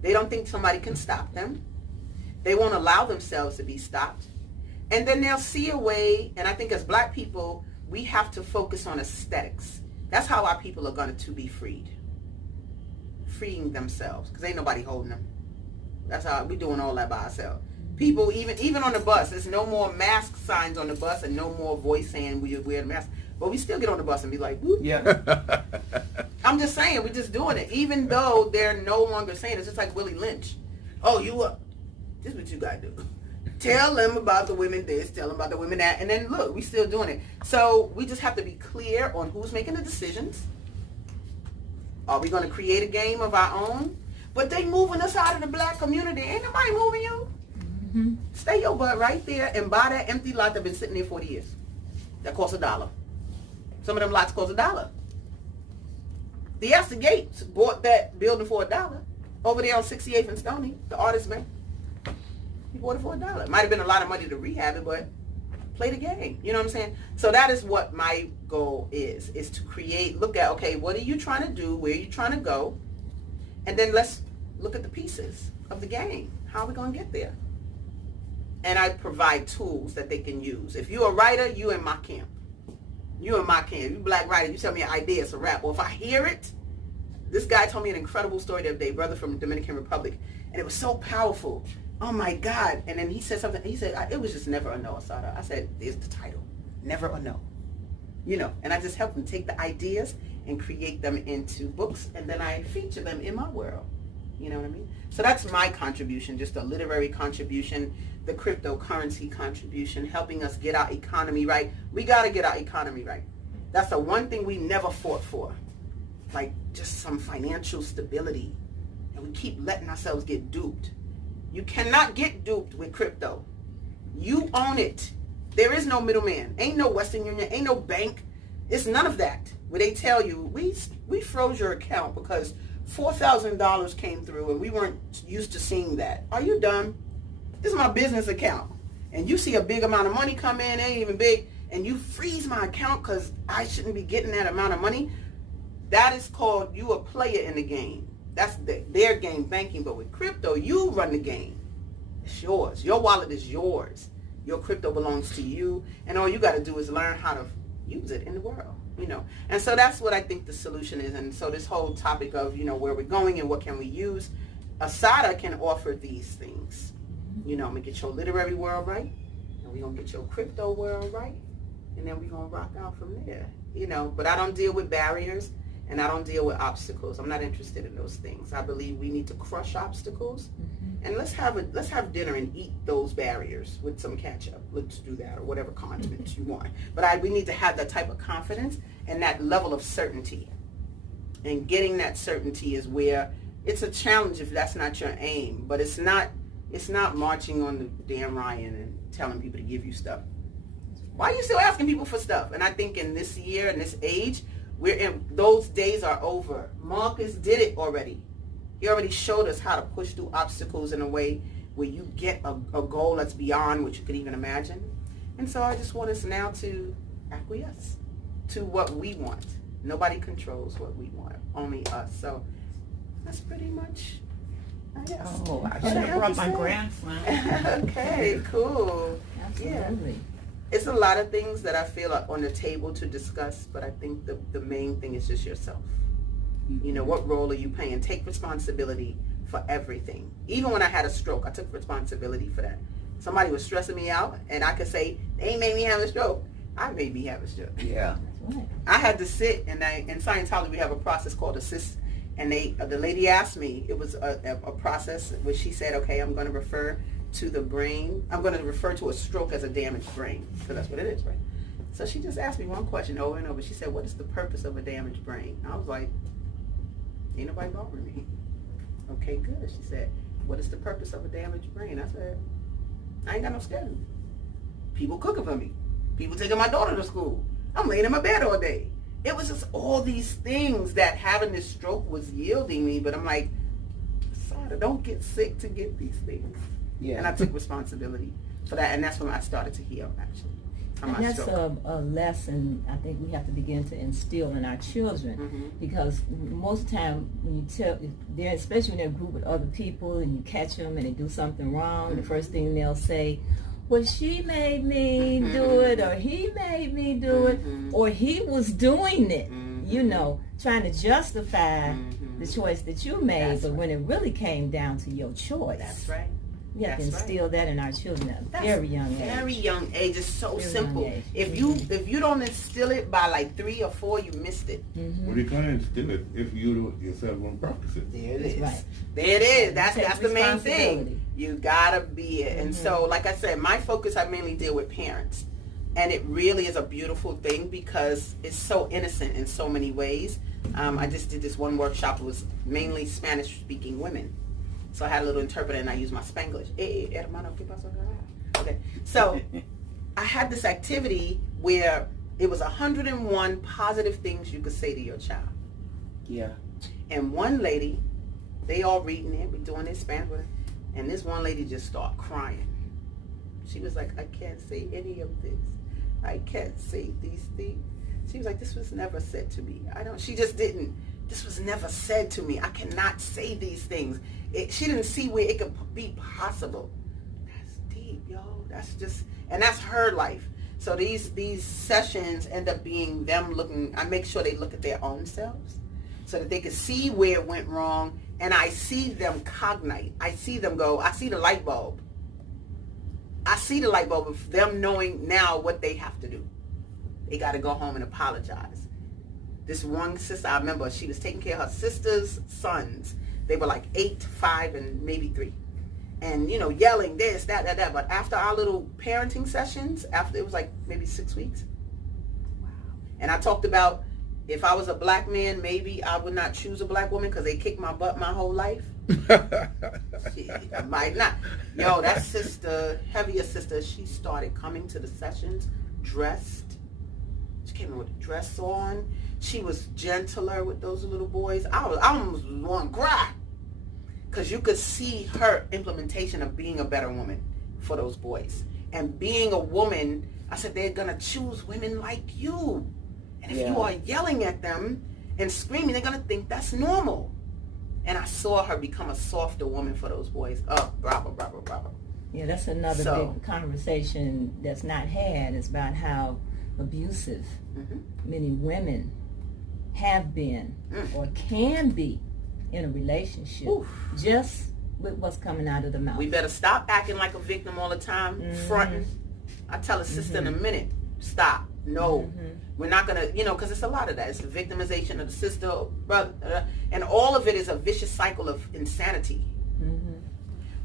They don't think somebody can stop them. They won't allow themselves to be stopped. And then they'll see a way, and I think as black people, we have to focus on aesthetics. That's how our people are going to be freed. Freeing themselves, because ain't nobody holding them. That's how we're doing all that by ourselves. People, even on the bus, there's no more mask signs on the bus and no more voice saying we wear the mask. But we still get on the bus and be like, whoop. Yeah. I'm just saying, we're just doing it. Even though they're no longer saying it. It's just like Willie Lynch. Oh, this is what you got to do. Tell them about the women this, tell them about the women that. And then look, we still doing it. So we just have to be clear on who's making the decisions. Are we going to create a game of our own? But they moving us out of the black community. Ain't nobody moving you. Mm-hmm. Stay your butt right there and buy that empty lot that's been sitting there 40 years. That costs $1. Some of them lots cost $1. The Astor Gates bought that building for $1 over there on 68th and Stony, the artist man. He bought it for $1. Might have been a lot of money to rehab it, but play the game. You know what I'm saying? So that is what my goal is to create, look at, okay, what are you trying to do? Where are you trying to go? And then let's look at the pieces of the game. How are we going to get there? And I provide tools that they can use. If you're a writer, you in my camp. You in my camp. You black writer, you tell me an idea, it's a rap. Well, if I hear it, this guy told me an incredible story the other day, brother from the Dominican Republic, and it was so powerful. Oh my God. And then he said something, he said, it was just never a no, Asadah. I said, there's the title. Never a no. You know, and I just help them take the ideas and create them into books, and then I feature them in my world. You know what I mean? So that's my contribution, just a literary contribution, the cryptocurrency contribution, helping us get our economy right. We got to get our economy right. That's the one thing we never fought for, like just some financial stability. And we keep letting ourselves get duped. You cannot get duped with crypto. You own it. There is no middleman. Ain't no Western Union. Ain't no bank. It's none of that. Where they tell you, we froze your account because $4,000 came through and we weren't used to seeing that. Are you dumb? This is my business account. And you see a big amount of money come in, ain't even big, and you freeze my account because I shouldn't be getting that amount of money. That is called you a player in the game. That's their game banking. But with crypto, you run the game. It's yours. Your wallet is yours. Your crypto belongs to you. And all you got to do is learn how to use it in the world. You know, and so that's what I think the solution is. And so this whole topic of, you know, where we're going and what can we use, Asadah can offer these things. You know, I'm going to get your literary world right, and we're going to get your crypto world right, and then we're going to rock out from there. You know, but I don't deal with barriers, and I don't deal with obstacles. I'm not interested in those things. I believe we need to crush obstacles, and let's have dinner and eat those barriers with some ketchup. Let's do that, or whatever condiments you want. But we need to have that type of confidence and that level of certainty. And getting that certainty is where it's a challenge if that's not your aim. But it's not It's not marching on the damn Ryan and telling people to give you stuff. Why are you still asking people for stuff? And I think in this year, in this age, those days are over. Marcus did it already. He already showed us how to push through obstacles in a way where you get a goal that's beyond what you could even imagine. And so I just want us now to acquiesce to what we want. Nobody controls what we want, only us. So that's pretty much, I guess. Oh, I should have brought my grandson. Okay, cool. Absolutely. Yeah. It's a lot of things that I feel are on the table to discuss, but I think the main thing is just yourself. You know, what role are you playing? Take responsibility for everything. Even when I had a stroke, I took responsibility for that. Somebody was stressing me out, and I could say, they made me have a stroke. I made me have a stroke. Yeah. That's right. I had to sit, and in Scientology we have a process called assist, and the lady asked me, it was a process where she said, okay, I'm going to refer to the brain, I'm going to refer to a stroke as a damaged brain, because that's what it is, right? So she just asked me one question over and over. She said, what is the purpose of a damaged brain? I was like, ain't nobody bothering me. Okay, good. She said, what is the purpose of a damaged brain? I said, I ain't got no schedule. People cooking for me. People taking my daughter to school. I'm laying in my bed all day. It was just all these things that having this stroke was yielding me, but I'm like, Asadah, don't get sick to get these things. Yeah. And I took responsibility for that, and that's when I started to heal, actually. And that's a lesson I think we have to begin to instill in our children, because most of the time when you tell, especially when they're in a group with other people and you catch them and they do something wrong, the first thing they'll say, well, she made me do it, or he made me do it, or he was doing it, you know, trying to justify the choice that you made, That's but right. when it really came down to your choice. That's right. We have to That's instill that in our children at a very young age. Very young age. It's so Very simple. young age. If you don't instill it by like 3 or 4, you missed it. Well, you can't instill it if you don't yourself won't practice it. There it is. Right. There it is. That's Take the main responsibility. thing. You gotta be it. And so, like I said, my focus, I mainly deal with parents, and it really is a beautiful thing because it's so innocent in so many ways. I just did this one workshop. It was mainly Spanish-speaking women. So I had a little interpreter, and I used my Spanglish. Hermano, ¿qué pasó? Okay. So I had this activity where it was 101 positive things you could say to your child. Yeah. And one lady, they all reading it, we doing this Spanish with her, and this one lady just started crying. She was like, I can't say any of this. I can't say these things. She was like, this was never said to me. She just didn't. This was never said to me. I cannot say these things. She didn't see where it could be possible. That's deep, yo. That's just, and that's her life. So these sessions end up being them looking, I make sure they look at their own selves so that they can see where it went wrong, and I see them cognite. I see them go, I see the light bulb. I see the light bulb of them knowing now what they have to do. They got to go home and apologize. This one sister, I remember, she was taking care of her sister's sons. They were like 8, 5, and maybe 3. And, you know, yelling this, that. But after our little parenting sessions, after it was like maybe 6 weeks. Wow. And I talked about if I was a black man, maybe I would not choose a black woman because they kicked my butt my whole life. I might not. Yo, that sister, heavier sister, she started coming to the sessions dressed. She came in with a dress on. She was gentler with those little boys. I almost want to cry. Because you could see her implementation of being a better woman for those boys. And being a woman, I said, they're going to choose women like you. And if you are yelling at them and screaming, they're going to think that's normal. And I saw her become a softer woman for those boys. Oh, bravo, bravo, bravo. Yeah, that's another big conversation that's not had, is about how abusive many women have been or can be in a relationship. Oof. Just with what's coming out of the mouth. We better stop acting like a victim all the time, fronting. I tell a sister in a minute, stop. No, we're not going to, because it's a lot of that. It's the victimization of the sister, brother, and all of it is a vicious cycle of insanity.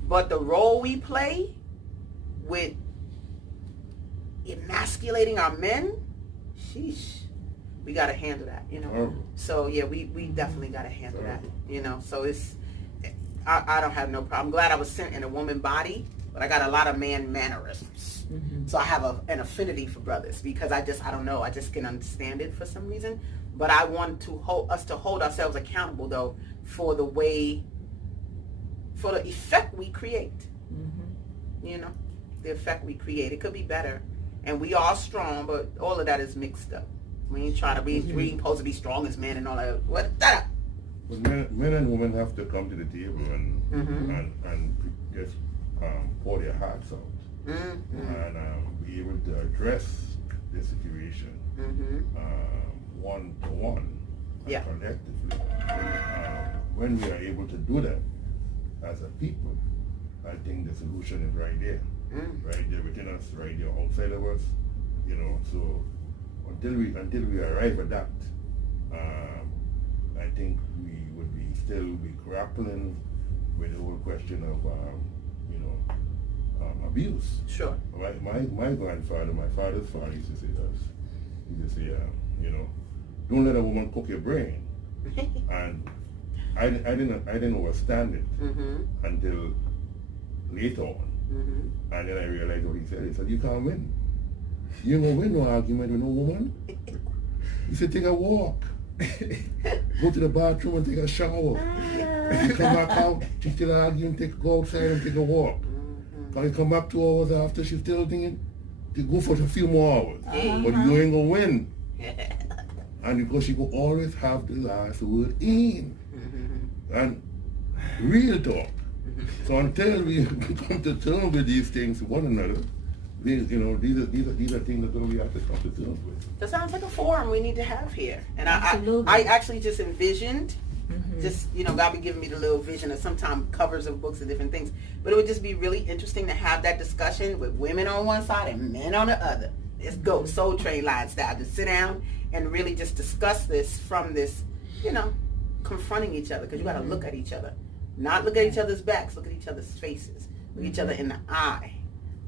But the role we play with emasculating our men, sheesh, we got to handle that, So, yeah, we definitely got to handle that, So I don't have no problem. I'm glad I was sent in a woman body, but I got a lot of man mannerisms. So I have an affinity for brothers because I don't know. I just can understand it for some reason. But I want to hold ourselves accountable though for the effect we create. You know, the effect we create. It could be better, and we are strong, but all of that is mixed up. We ain't trying to be. We ain't supposed to be strong as men and all that. What that? But men and women have to come to the table and just pour their hearts out and be able to address the situation one to one, collectively. When we are able to do that as a people, I think the solution is right there, right there within us, right there outside of us. You know, so until we arrive at that, I think we would still be grappling with the whole question of abuse. Sure. Right. My grandfather, my father's father used to say this. He used to say, don't let a woman cook your brain. And I didn't understand it until later on. And then I realized what he said. He said, you can't win. You ain't gonna win no argument with no woman. He said, take a walk. Go to the bathroom and take a shower. You come back out, she still arguing, go outside and take a walk. When you come back 2 hours after, she's still thinking, you go for a few more hours. But you ain't gonna win. And because she will always have the last word in. And real talk. So until we come to terms with these things with one another, these are things that we have to come to terms with. That sounds like a forum we need to have here. And I actually just envisioned, God be giving me the little vision of sometimes covers of books and different things. But it would just be really interesting to have that discussion with women on one side and men on the other. Let's go Soul Train line style. To sit down and really just discuss this from this, confronting each other. Because you got to look at each other. Not look at each other's backs, look at each other's faces. Look each other in the eye.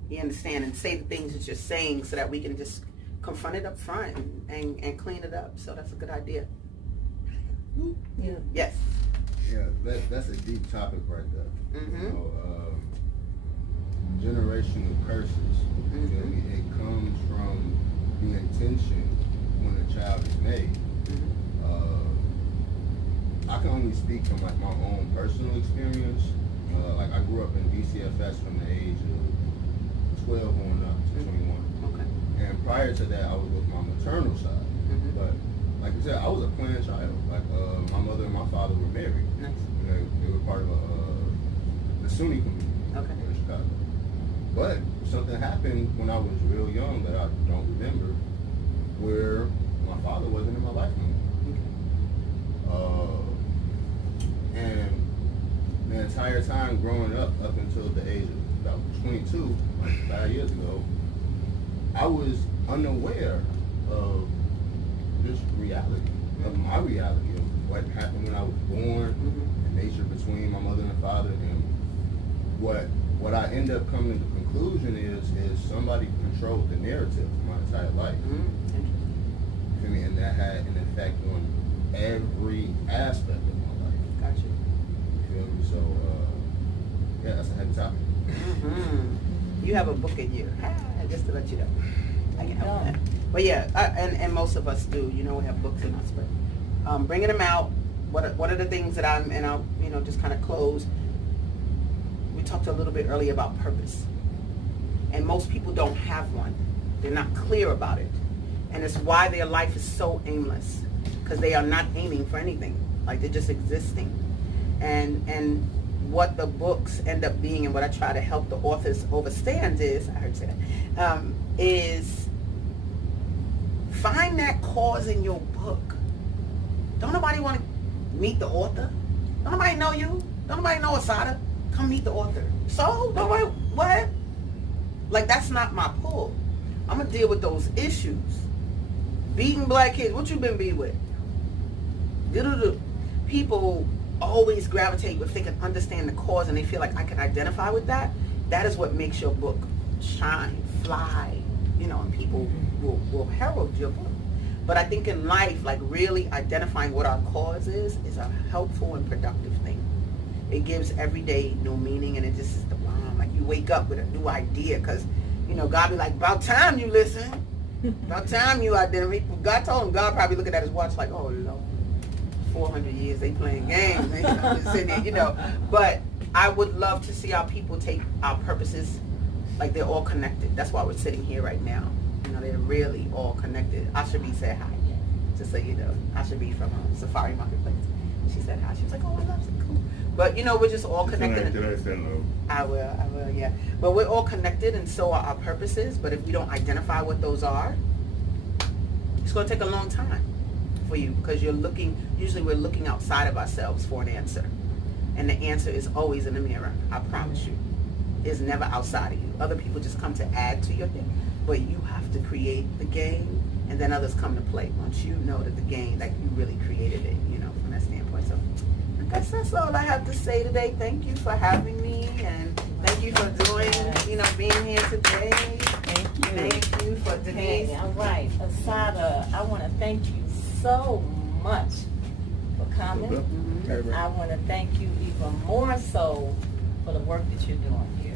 You understand? And say the things that you're saying so that we can just confront it up front and clean it up. So that's a good idea. Yeah. Yes. Yeah, that's a deep topic right there. Generational curses. It comes from the intention when a child is made. I can only speak from like my own personal experience. Like I grew up in DCFS from the age of 12 on up to 21. Okay. And prior to that, I was with my maternal side. But like I said, I was a planned child. Like my mother and my father were married. Nice. They were part of the Sunni community in Chicago. But something happened when I was real young that I don't remember, where my father wasn't in my life no more. And the entire time growing up until the age of about 22, like 5 years ago, I was unaware of this reality, of my reality, of what happened when I was born, the nature between my mother and father, and what I end up coming to the conclusion is somebody controlled the narrative of my entire life. You feel me? And that had an effect on every aspect of my life. Gotcha. You feel me? So, yeah, that's a heavy topic. You have a book in you, just to let you know. I can help that. But yeah, and most of us do. We have books in us. But bringing them out. What are the things that I'll just kind of close. We talked a little bit earlier about purpose, and most people don't have one. They're not clear about it, and it's why their life is so aimless. Because they are not aiming for anything, like they're just existing, and what the books end up being, and what I try to help the authors understand is, I heard you say that, is find that cause in your book. Don't nobody want to meet the author? Don't nobody know you? Don't nobody know Asadah? Come meet the author. So nobody what? Like that's not my pull. I'm gonna deal with those issues. Beating black kids. What you been beat with? People always gravitate if they can understand the cause and they feel like I can identify with that. That is what makes your book shine, fly, and people will herald your book. But I think in life, like really identifying what our cause is a helpful and productive thing. It gives every day new meaning, and it just is the bomb. Like you wake up with a new idea, because God be like, about time you listen, about time you identify. God told him. God probably looking at his watch like, oh Lord, 400 years they playing games. Just sitting there, But I would love to see our people take our purposes like they're all connected. That's why we're sitting here right now. They're really all connected. Ashabi said hi, just so you know. Ashabi from Safari Marketplace. She said hi. She was like, oh, I love it. Cool. But we're just all connected. I will, yeah. But we're all connected, and so are our purposes. But if we don't identify what those are, it's going to take a long time for you, because usually we're looking outside of ourselves for an answer. And the answer is always in the mirror. I promise you. It's never outside of you. Other people just come to add to your thing. But you have to create the game, and then others come to play once you know that the game, like you really created it, from that standpoint. So I guess that's all I have to say today. Thank you for having me, and thank you for being here today. Thank you for Denise. All right. Asadah, I want to thank you so much for coming. I want to thank you even more so for the work that you're doing here.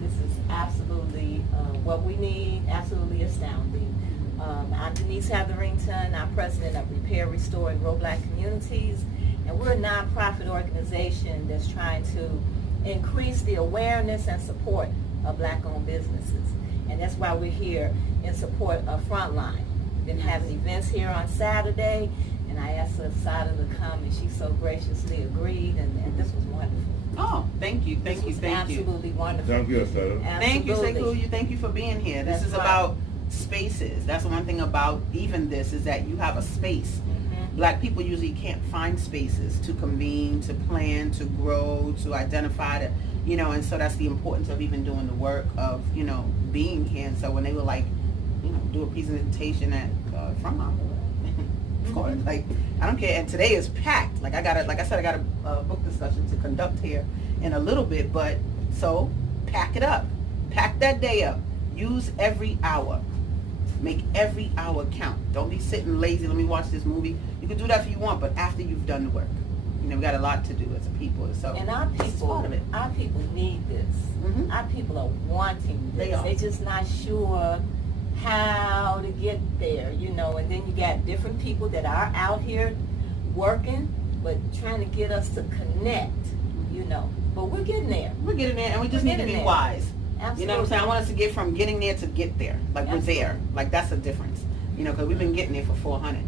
This is absolutely what we need, absolutely astounding. I'm Denise Hetherington. I'm president of Repair, Restore, and Grow Black Communities. And we're a nonprofit organization that's trying to increase the awareness and support of Black-owned businesses. And that's why we're here in support of Frontline. We've been having events here on Saturday, and I asked Asadah to come, and she so graciously agreed, and this was wonderful. Oh, thank you. Absolutely wonderful. Thank you, Asadah. Thank you, Sekou. Thank you for being here. This is about spaces. That's one thing about even this, is that you have a space. Black people usually can't find spaces to convene, to plan, to grow, to identify, and so that's the importance of even doing the work of, being here. And so when they were like, do a presentation at Frontline, of course, like, I don't care. And today is packed. Like I got a book discussion to conduct here in a little bit, but so pack it up. Pack that day up. Use every hour. Make every hour count. Don't be sitting lazy. Let me watch this movie. You can do that if you want, but after you've done the work. We got a lot to do as a people. So and our people need this. Our people are wanting this. They're just not sure how to get there, and then you got different people that are out here working, but trying to get us to connect, but we're getting there. And we just need to be wise. Absolutely. You know what I'm saying? I want us to get from getting there to get there. Like we're there. Like that's a difference. Because we've been getting there for 400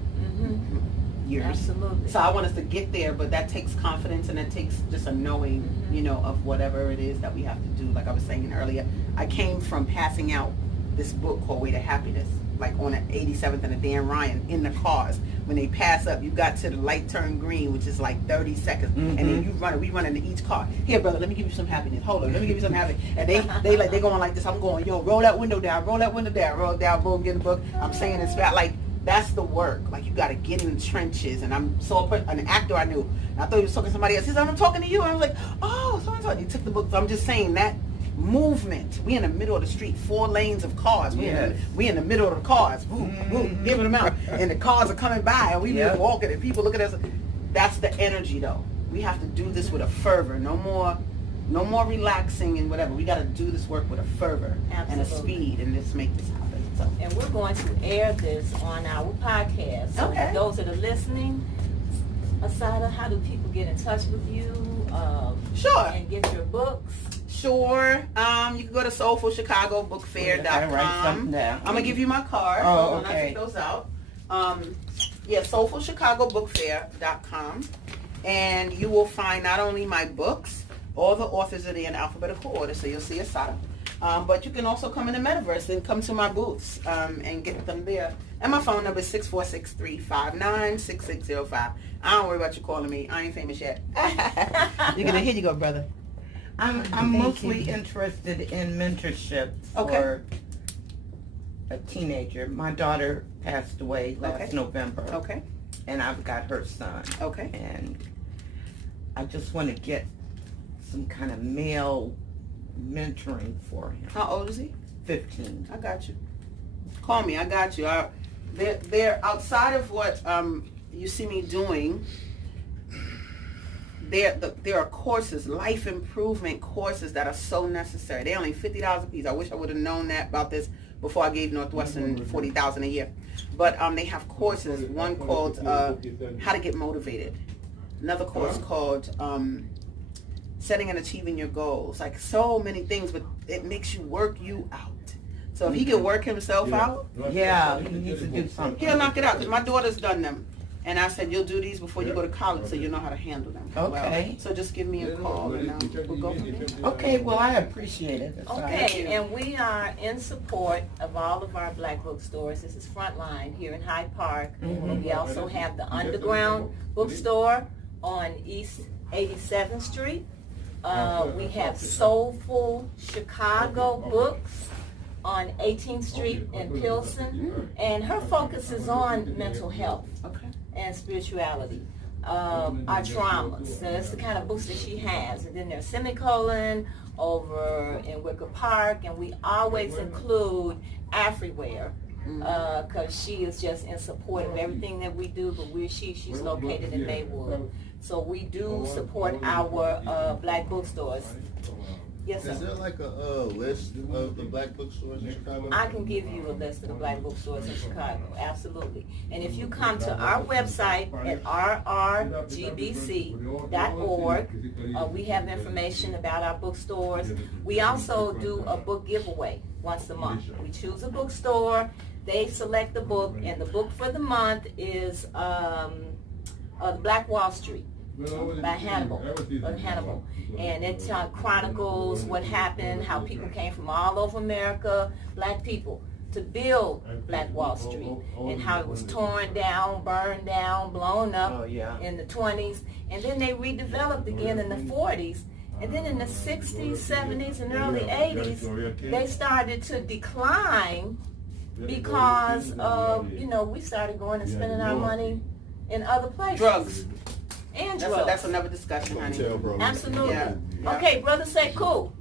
years. Absolutely. So I want us to get there, but that takes confidence, and it takes just a knowing, of whatever it is that we have to do. Like I was saying earlier, I came from passing out this book called Way to Happiness, like on the 87th and the Dan Ryan in the cars. When they pass up, you got to the light turn green, which is like 30 seconds, and then we run into each car. Here, brother, let me give you some happiness. Hold on, let me give you some happiness. And they going like this. I'm going, roll that window down, roll it down, boom, get the book. I'm saying it's about like that's the work. Like you got to get in the trenches. And I'm an actor I knew. And I thought he was talking to somebody else. He said, I'm talking to you. And I was like, oh, so he took the book. So I'm just saying that. Movement. We in the middle of the street, 4 lanes of cars. We in the middle of the cars. Giving them out, and the cars are coming by, and we just walking, and people look at us. That's the energy, though. We have to do this with a fervor. No more relaxing and whatever. We got to do this work with a fervor and a speed, and just make this happen. So. And we're going to air this on our podcast. So for those that are listening, Asadah, how do people get in touch with you? Sure. And get your books. Sure. You can go to soulfulchicagobookfair.com. I'm going to give you my card. Oh, okay. I take those out. soulfulchicagobookfair.com. And you will find not only my books, all the authors are there in alphabetical order, so you'll see Asadah. But you can also come in the Metaverse and come to my booths and get them there. And my phone number is 646-359-6605. I don't worry about you calling me. I ain't famous yet. Here you go, brother. I'm mostly interested in mentorship for a teenager. My daughter passed away last November. Okay. And I've got her son. Okay. And I just want to get some kind of male mentoring for him. How old is he? 15. I got you. Call me. I got you. They're outside of what you see me doing. there are courses, life improvement courses that are so necessary. They're only $50 a piece. I wish I would have known that about this before I gave Northwestern $40,000 a year. But they have courses. One called How to Get Motivated. Another course called Setting and Achieving Your Goals. Like so many things, but it makes you work you out. So if he can work himself out, Yeah, he needs to do something. he'll knock it out. Because my daughter's done them. And I said, you'll do these before you go to college so you'll know how to handle them. Okay. Well, so just give me a call and we'll go from there. Okay, well, I appreciate it. Okay, and we are in support of all of our black bookstores. This is Frontline here in Hyde Park. We also have the Underground Bookstore on East 87th Street. We have Soulful Chicago Books on 18th Street in Pilsen. And her focus is on mental health and spirituality. Our traumas. So that's the kind of books that she has. And then there's Semicolon over in Wicker Park, and we always include Afriwear because she is just in support of everything that we do. But she's located in Maywood, so we do support our black bookstores. Yes, sir. Is there like a list of the black bookstores in Chicago? I can give you a list of the black bookstores in Chicago, absolutely. And if you come to our website at rrgbc.org, we have information about our bookstores. We also do a book giveaway once a month. We choose a bookstore, they select the book, and the book for the month is The Black Wall Street by Hannibal. And it chronicles what happened, how people came from all over America, black people, to build Black Wall Street, and how it was torn down, burned down, blown up in the 20s, and then they redeveloped again in the 40s. And then in the 60s, 70s, and early 80s, they started to decline because of, we started going and spending our money in other places. Drugs. And drugs. That's another discussion, honey. Absolutely. Yeah. Okay, brother, say cool.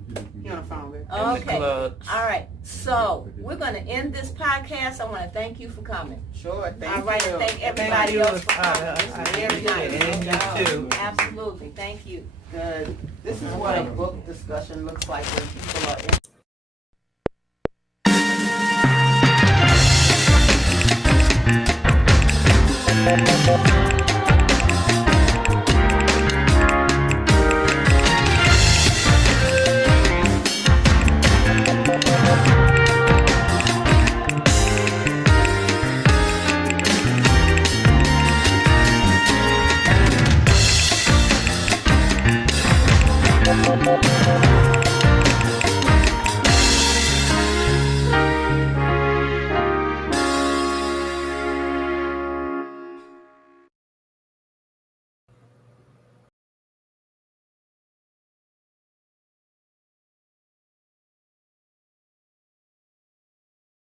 You on the phone, baby? Okay. All right. So we're going to end this podcast. I want to thank you for coming. Sure. Thank All right. you. And thank everybody else for coming. This is very appreciate it. And nice. you too. Absolutely. Thank you. Good. This is what a book discussion looks like when people are in. Thank you.